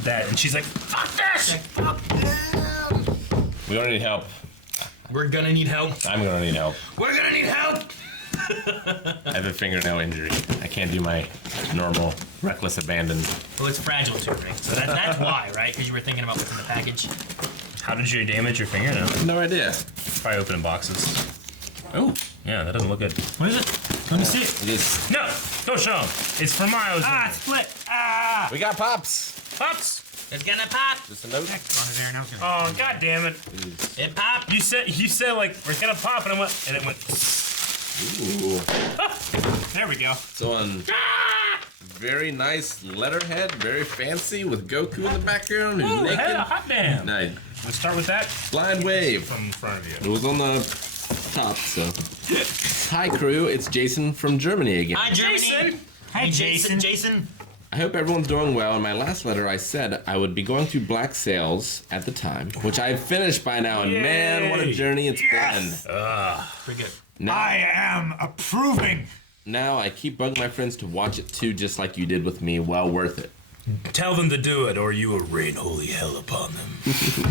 And she's like, fuck this! Fuck them. We don't need help. We're gonna need help. I'm gonna need help. We're gonna need help. I have a fingernail injury. I can't do my normal reckless abandon. Well, it's fragile too, Rick. So that's why, right? Because you were thinking about what's in the package. How did you damage your fingernail? No idea. Probably opening boxes. Oh, yeah, that doesn't look good. What is it? Let me see. It is. No, don't show him. It's for Miles. Ah, it's split. Ah. We got pops. Pops. It's gonna pop. Just a note. Oh, god damn it. It popped. You said like we're gonna pop, and it went. Ooh. There we go. So on very nice letterhead, very fancy with Goku in the background. Who's Ooh, naked. hot damn. Nice. Let's start with that Blind wave. from in front of you. It was on the top, so. Hi crew, it's Jason from Germany again. Hi, Germany. Jason. Hi, Jason. Jason. I hope everyone's doing well. In my last letter, I said I would be going through Black Sails at the time, which I've finished by now, and man, what a Yay. journey it's been. Pretty good. Now, I am approving. now I keep bugging my friends to watch it too, just like you did with me. Well worth it. Tell them to do it, or you will rain holy hell upon them.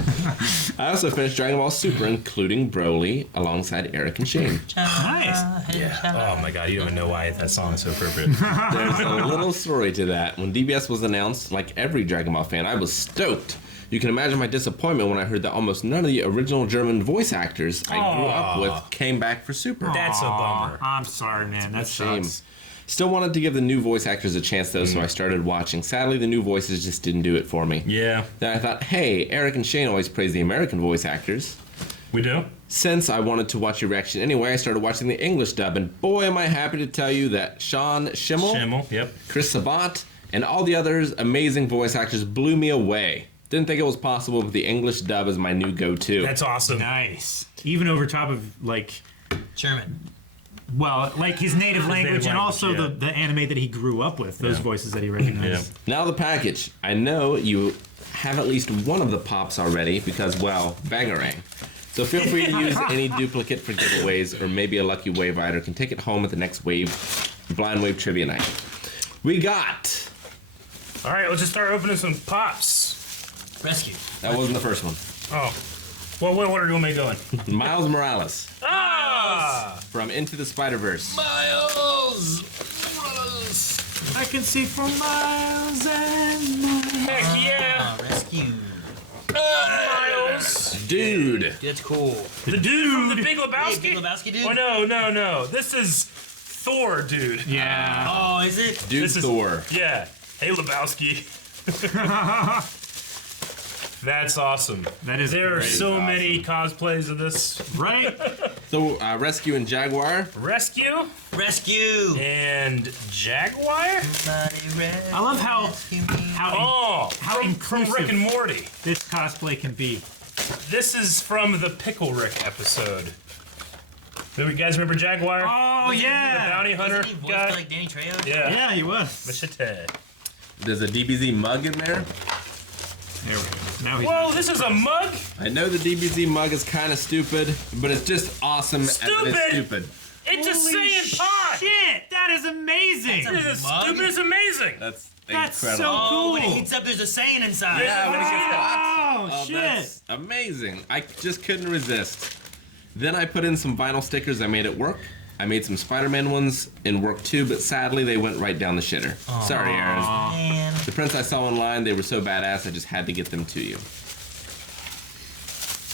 I also finished Dragon Ball Super, including Broly, alongside Eric and Shane. Nice. Yeah. Oh my god, you don't even know why that song is so appropriate. There's a little story to that. When DBS was announced, like every Dragon Ball fan, I was stoked. You can imagine my disappointment when I heard that almost none of the original German voice actors I grew up with came back for Super. That's a bummer. I'm sorry, man. That's Shame. sucks. Still wanted to give the new voice actors a chance though, so I started watching. Sadly, the new voices just didn't do it for me. Yeah, Then I thought, hey, Eric and Shane always praise the American voice actors. we do. Since I wanted to watch your reaction anyway, I started watching the English dub, and boy, am I happy to tell you that Sean Schimmel, Yep. Chris Sabat, and all the others amazing voice actors blew me away. Didn't think it was possible, but the English dub is my new go-to. That's awesome. Nice. Even over top of like, German. well, like his native language and also language, the anime that he grew up with. Those voices that he recognized. Now the package. I know you have at least one of the pops already because, well, Bangarang. So feel free to use any duplicate for giveaways, or maybe a lucky wave rider can take it home at the next Blind Wave Trivia Night. We got... All right, let's just start opening some pops. Rescue. That wasn't the first one. Oh, well, what order do you want me to go in? Miles Morales Ah! from Into the Spider-Verse. Miles. I can see for miles and miles. Heck yeah! Rescue. Miles. Dude. That's cool. The dude from the Big Hey, Lebowski? Big Lebowski dude. Oh, no. This is Thor, dude. Yeah. Oh, is it? Dude This is- Thor. Yeah. Hey, Lebowski. That's awesome. That is There are great. so many cosplays of this. Right? So, Rescue and Jaguar. Rescue Rescue. and Jaguar? I love how Oh, how from Rick and inclusive Morty. this cosplay can be. This is from the Pickle Rick episode. Do you guys remember Jaguar? Oh The yeah. bounty hunter Wasn't he voiced guy? by, like Danny Trejo? Yeah. Yeah, he was. Machete. There's a DBZ mug in there. There we go. Now he's Whoa, this is a mug? I know the DBZ mug is kind of stupid, but it's just awesome as it is Stupid! stupid. It's a Holy Saiyan pod! shit! That is amazing. It is Mug? stupid, it's amazing! That's That's incredible. so Oh, when it cool. heats up, there's a Saiyan inside. Yeah, when it gets hot. Oh, Oh, shit. that's amazing. I just couldn't resist. Then I put in some vinyl stickers. I made it work. I made some Spider-Man ones in work too, but sadly they went right down the shitter. Sorry, Aaron. Man. The prints I saw online, they were so badass, I just had to get them to you.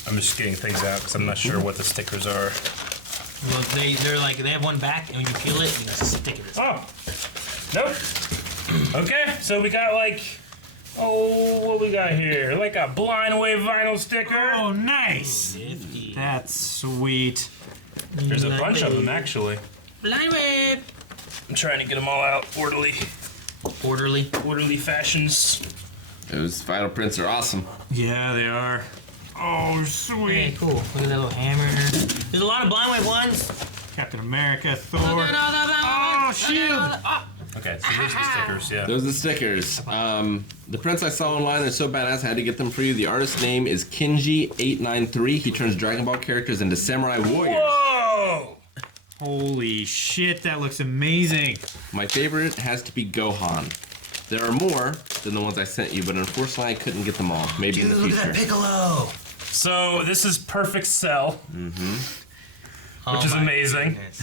I'm just getting things out because I'm not sure what the stickers are. Well, they're like, they have one back, and when you peel it, you can stick it. Oh, nope. Okay, so we got like, what we got here? Like a Blind Wave vinyl sticker. Oh, nice. Nifty. That's sweet. There's a bunch of them actually. Blind Wave. I'm trying to get them all out orderly Orderly. fashions. Those vinyl prints are awesome. Yeah, they are. Oh, Hey, sweet. cool. Look at that little hammer. There's a lot of Blind Wave ones. Captain America, Thor. Look at all the Blind Oh, Wave. shield. Okay, so here's the stickers, yeah. Those are the stickers. The prints I saw online are so badass, I had to get them for you. The artist's name is Kinji893. He turns Dragon Ball characters into samurai warriors. Whoa! Holy shit, that looks amazing. My favorite has to be Gohan. There are more than the ones I sent you, but unfortunately I couldn't get them all. Maybe Dude, in the look future. at that Piccolo. So this is Perfect Cell, which is amazing. Goodness.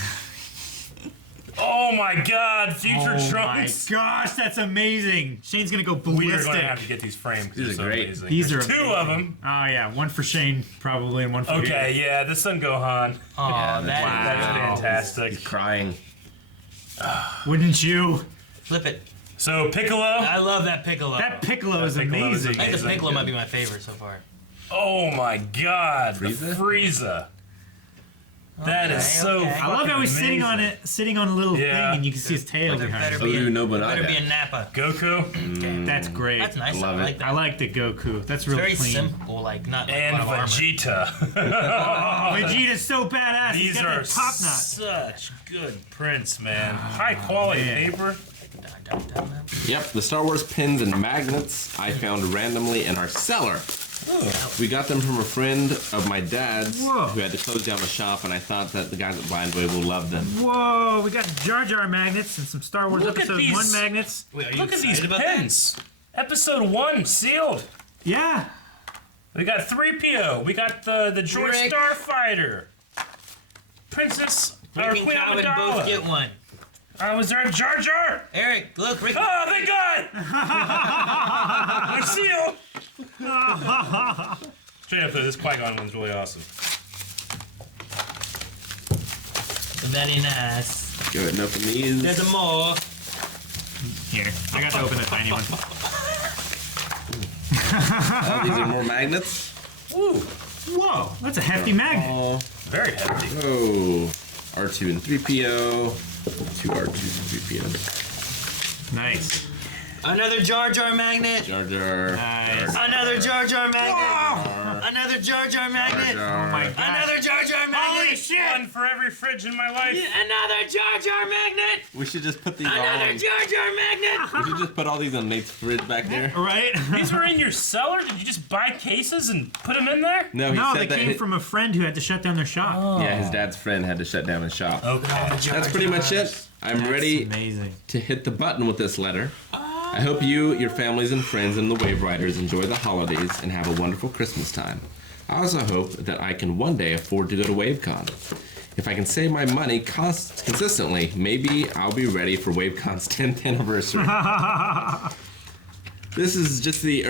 Oh my God, Future Oh Trunks. my gosh, that's amazing. Shane's gonna go We are going ballistic. to have to get these framed. 'cause These they're are so great. amazing. These There's are two of them. Oh yeah, one for Shane probably and one for Okay, you. yeah, this Son Gohan. Oh, that's That's Wow. fantastic. He's crying. Wouldn't you? Flip it. So Piccolo. I love that Piccolo. That Piccolo is Piccolo is amazing. I think the amazing. Piccolo might be my favorite so far. Oh my God, Frieza? the Frieza. That is so. okay. I love how he's sitting on amazing. it, sitting on a little Yeah. thing, and you can see his tail There behind better him. be Ooh, a, Nobunaga. better be a Nappa. Goku That's great. That's nice. Love I it. like that. I like the Goku. That's real Very clean. simple, like not like and a lot of armor. Vegeta. Oh, Vegeta's so badass. He's These got are that top knot. such good prints, man. High quality man. paper. Yep, the Star Wars pins and magnets I found randomly in our cellar. We got them from a friend of my dad's Whoa. who had to close down the shop, and I thought that the guys at Blind Way will love them. Whoa, we got Jar Jar magnets and some Star Wars Look at Episode these. 1 magnets. Wait, are you Look at these excited about pins. Episode 1 sealed. Yeah. We got 3PO. We got the Droid Rick. Starfighter. Princess that? or Rick and Queen Calvin both Amidala. get one. Was there a Jar Jar? Eric, look, Rick. Oh, thank God! They're sealed. Straight up though, this Qui-Gon one's really awesome. Very nice. Go ahead and open these. There's a more. Here, I got to open the tiny one. Oh, these are more magnets. Woo! Whoa, that's a hefty magnet. Oh, Very hefty. whoa. R2 and 3PO. Two R2s and 3POs. Nice. Another Jar Jar magnet. Jar Jar. Nice. Another Jar Jar magnet. Another Jar Jar magnet. Oh my god. Another Jar Jar magnet. Holy shit! One for every fridge in my life. Another Jar Jar magnet. We should just put these all Another in. Jar Jar magnet. We should just put all these on Nate's fridge back there. Right? These were in your cellar? Did you just buy cases and put them in there? No, he No, said they that. came from a friend who had to shut down their shop. Yeah, his dad's friend had to shut down his shop. Okay. That's pretty much it. I'm That's ready amazing. to hit the button with this letter. I hope you, your families and friends, and the Wave Riders enjoy the holidays and have a wonderful Christmas time. I also hope that I can one day afford to go to WaveCon. If I can save my money consistently, maybe I'll be ready for WaveCon's 10th anniversary. This is just the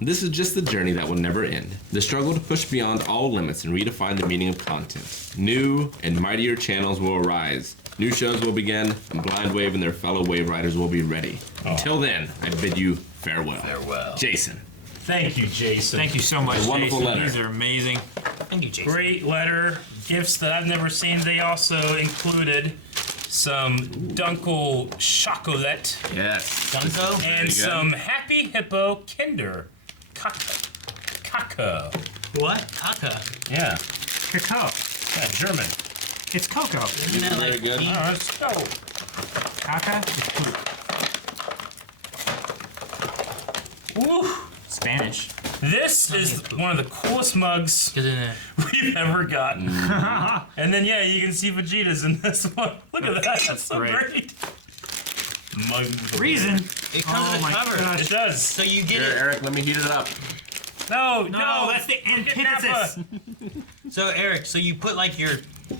This is just the journey that will never end. The struggle to push beyond all limits and redefine the meaning of content. New and mightier channels will arise. New shows will begin, and Blind Wave and their fellow Wave Riders will be ready. Until then, I bid you farewell. Farewell. Jason. Thank you, Jason. Thank you so much, wonderful Jason. letter. These are amazing. Thank you, Jason. Great letter. Gifts that I've never seen. They also included some Dunkel chocolate Yes. Dunko. and you go. some Happy Hippo Kinder Kaka. What? Kaka. Yeah. Cacao. Yeah, German. It's cocoa. Isn't that Very like good. pea? Let's go. Caca is fruit. Woo. Spanish. This is one of the coolest mugs Get in there. we've ever gotten. And then, yeah, you can see Vegeta's in this one. Look at that. That's so great. great. Mug. Reason. It comes with a cover. It does. So you get Here, it. Eric, let me heat it up. No, No, that's the Get antithesis. Napa. So Eric, so you put like your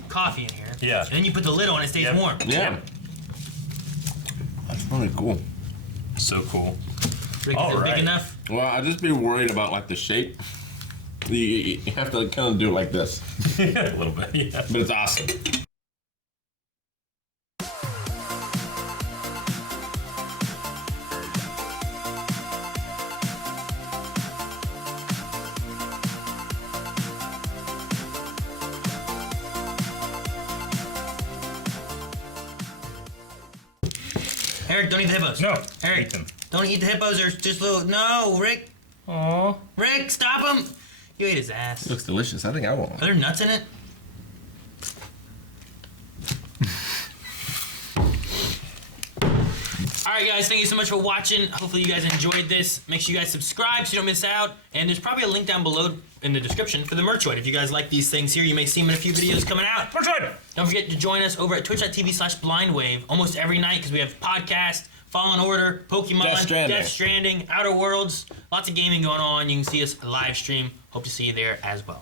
coffee in here. Yeah. And then you put the lid on. It stays Yep. warm. Yeah. That's really cool. So cool. Rick, is All it right. big enough? Well, I'd just be worried about like the shape. You have to kind of do it like this, A little bit, yeah. but it's awesome. Eric, don't eat the hippos. No. Eric, Eat them. don't eat the hippos. They're just little. No, Rick. Aw. Rick, stop him. You ate his ass. Looks delicious. I think I want one. Are there nuts in it? Alright guys, thank you so much for watching. Hopefully you guys enjoyed this. Make sure you guys subscribe so you don't miss out. And there's probably a link down below in the description for the merchoid. If you guys like these things here, you may see them in a few videos coming out. Merchoid. Don't forget to join us over at twitch.tv/blindwave almost every night because we have podcasts, Fallen Order, Pokemon, Death Stranding. Outer Worlds. Lots of gaming going on. You can see us live stream. Hope to see you there as well.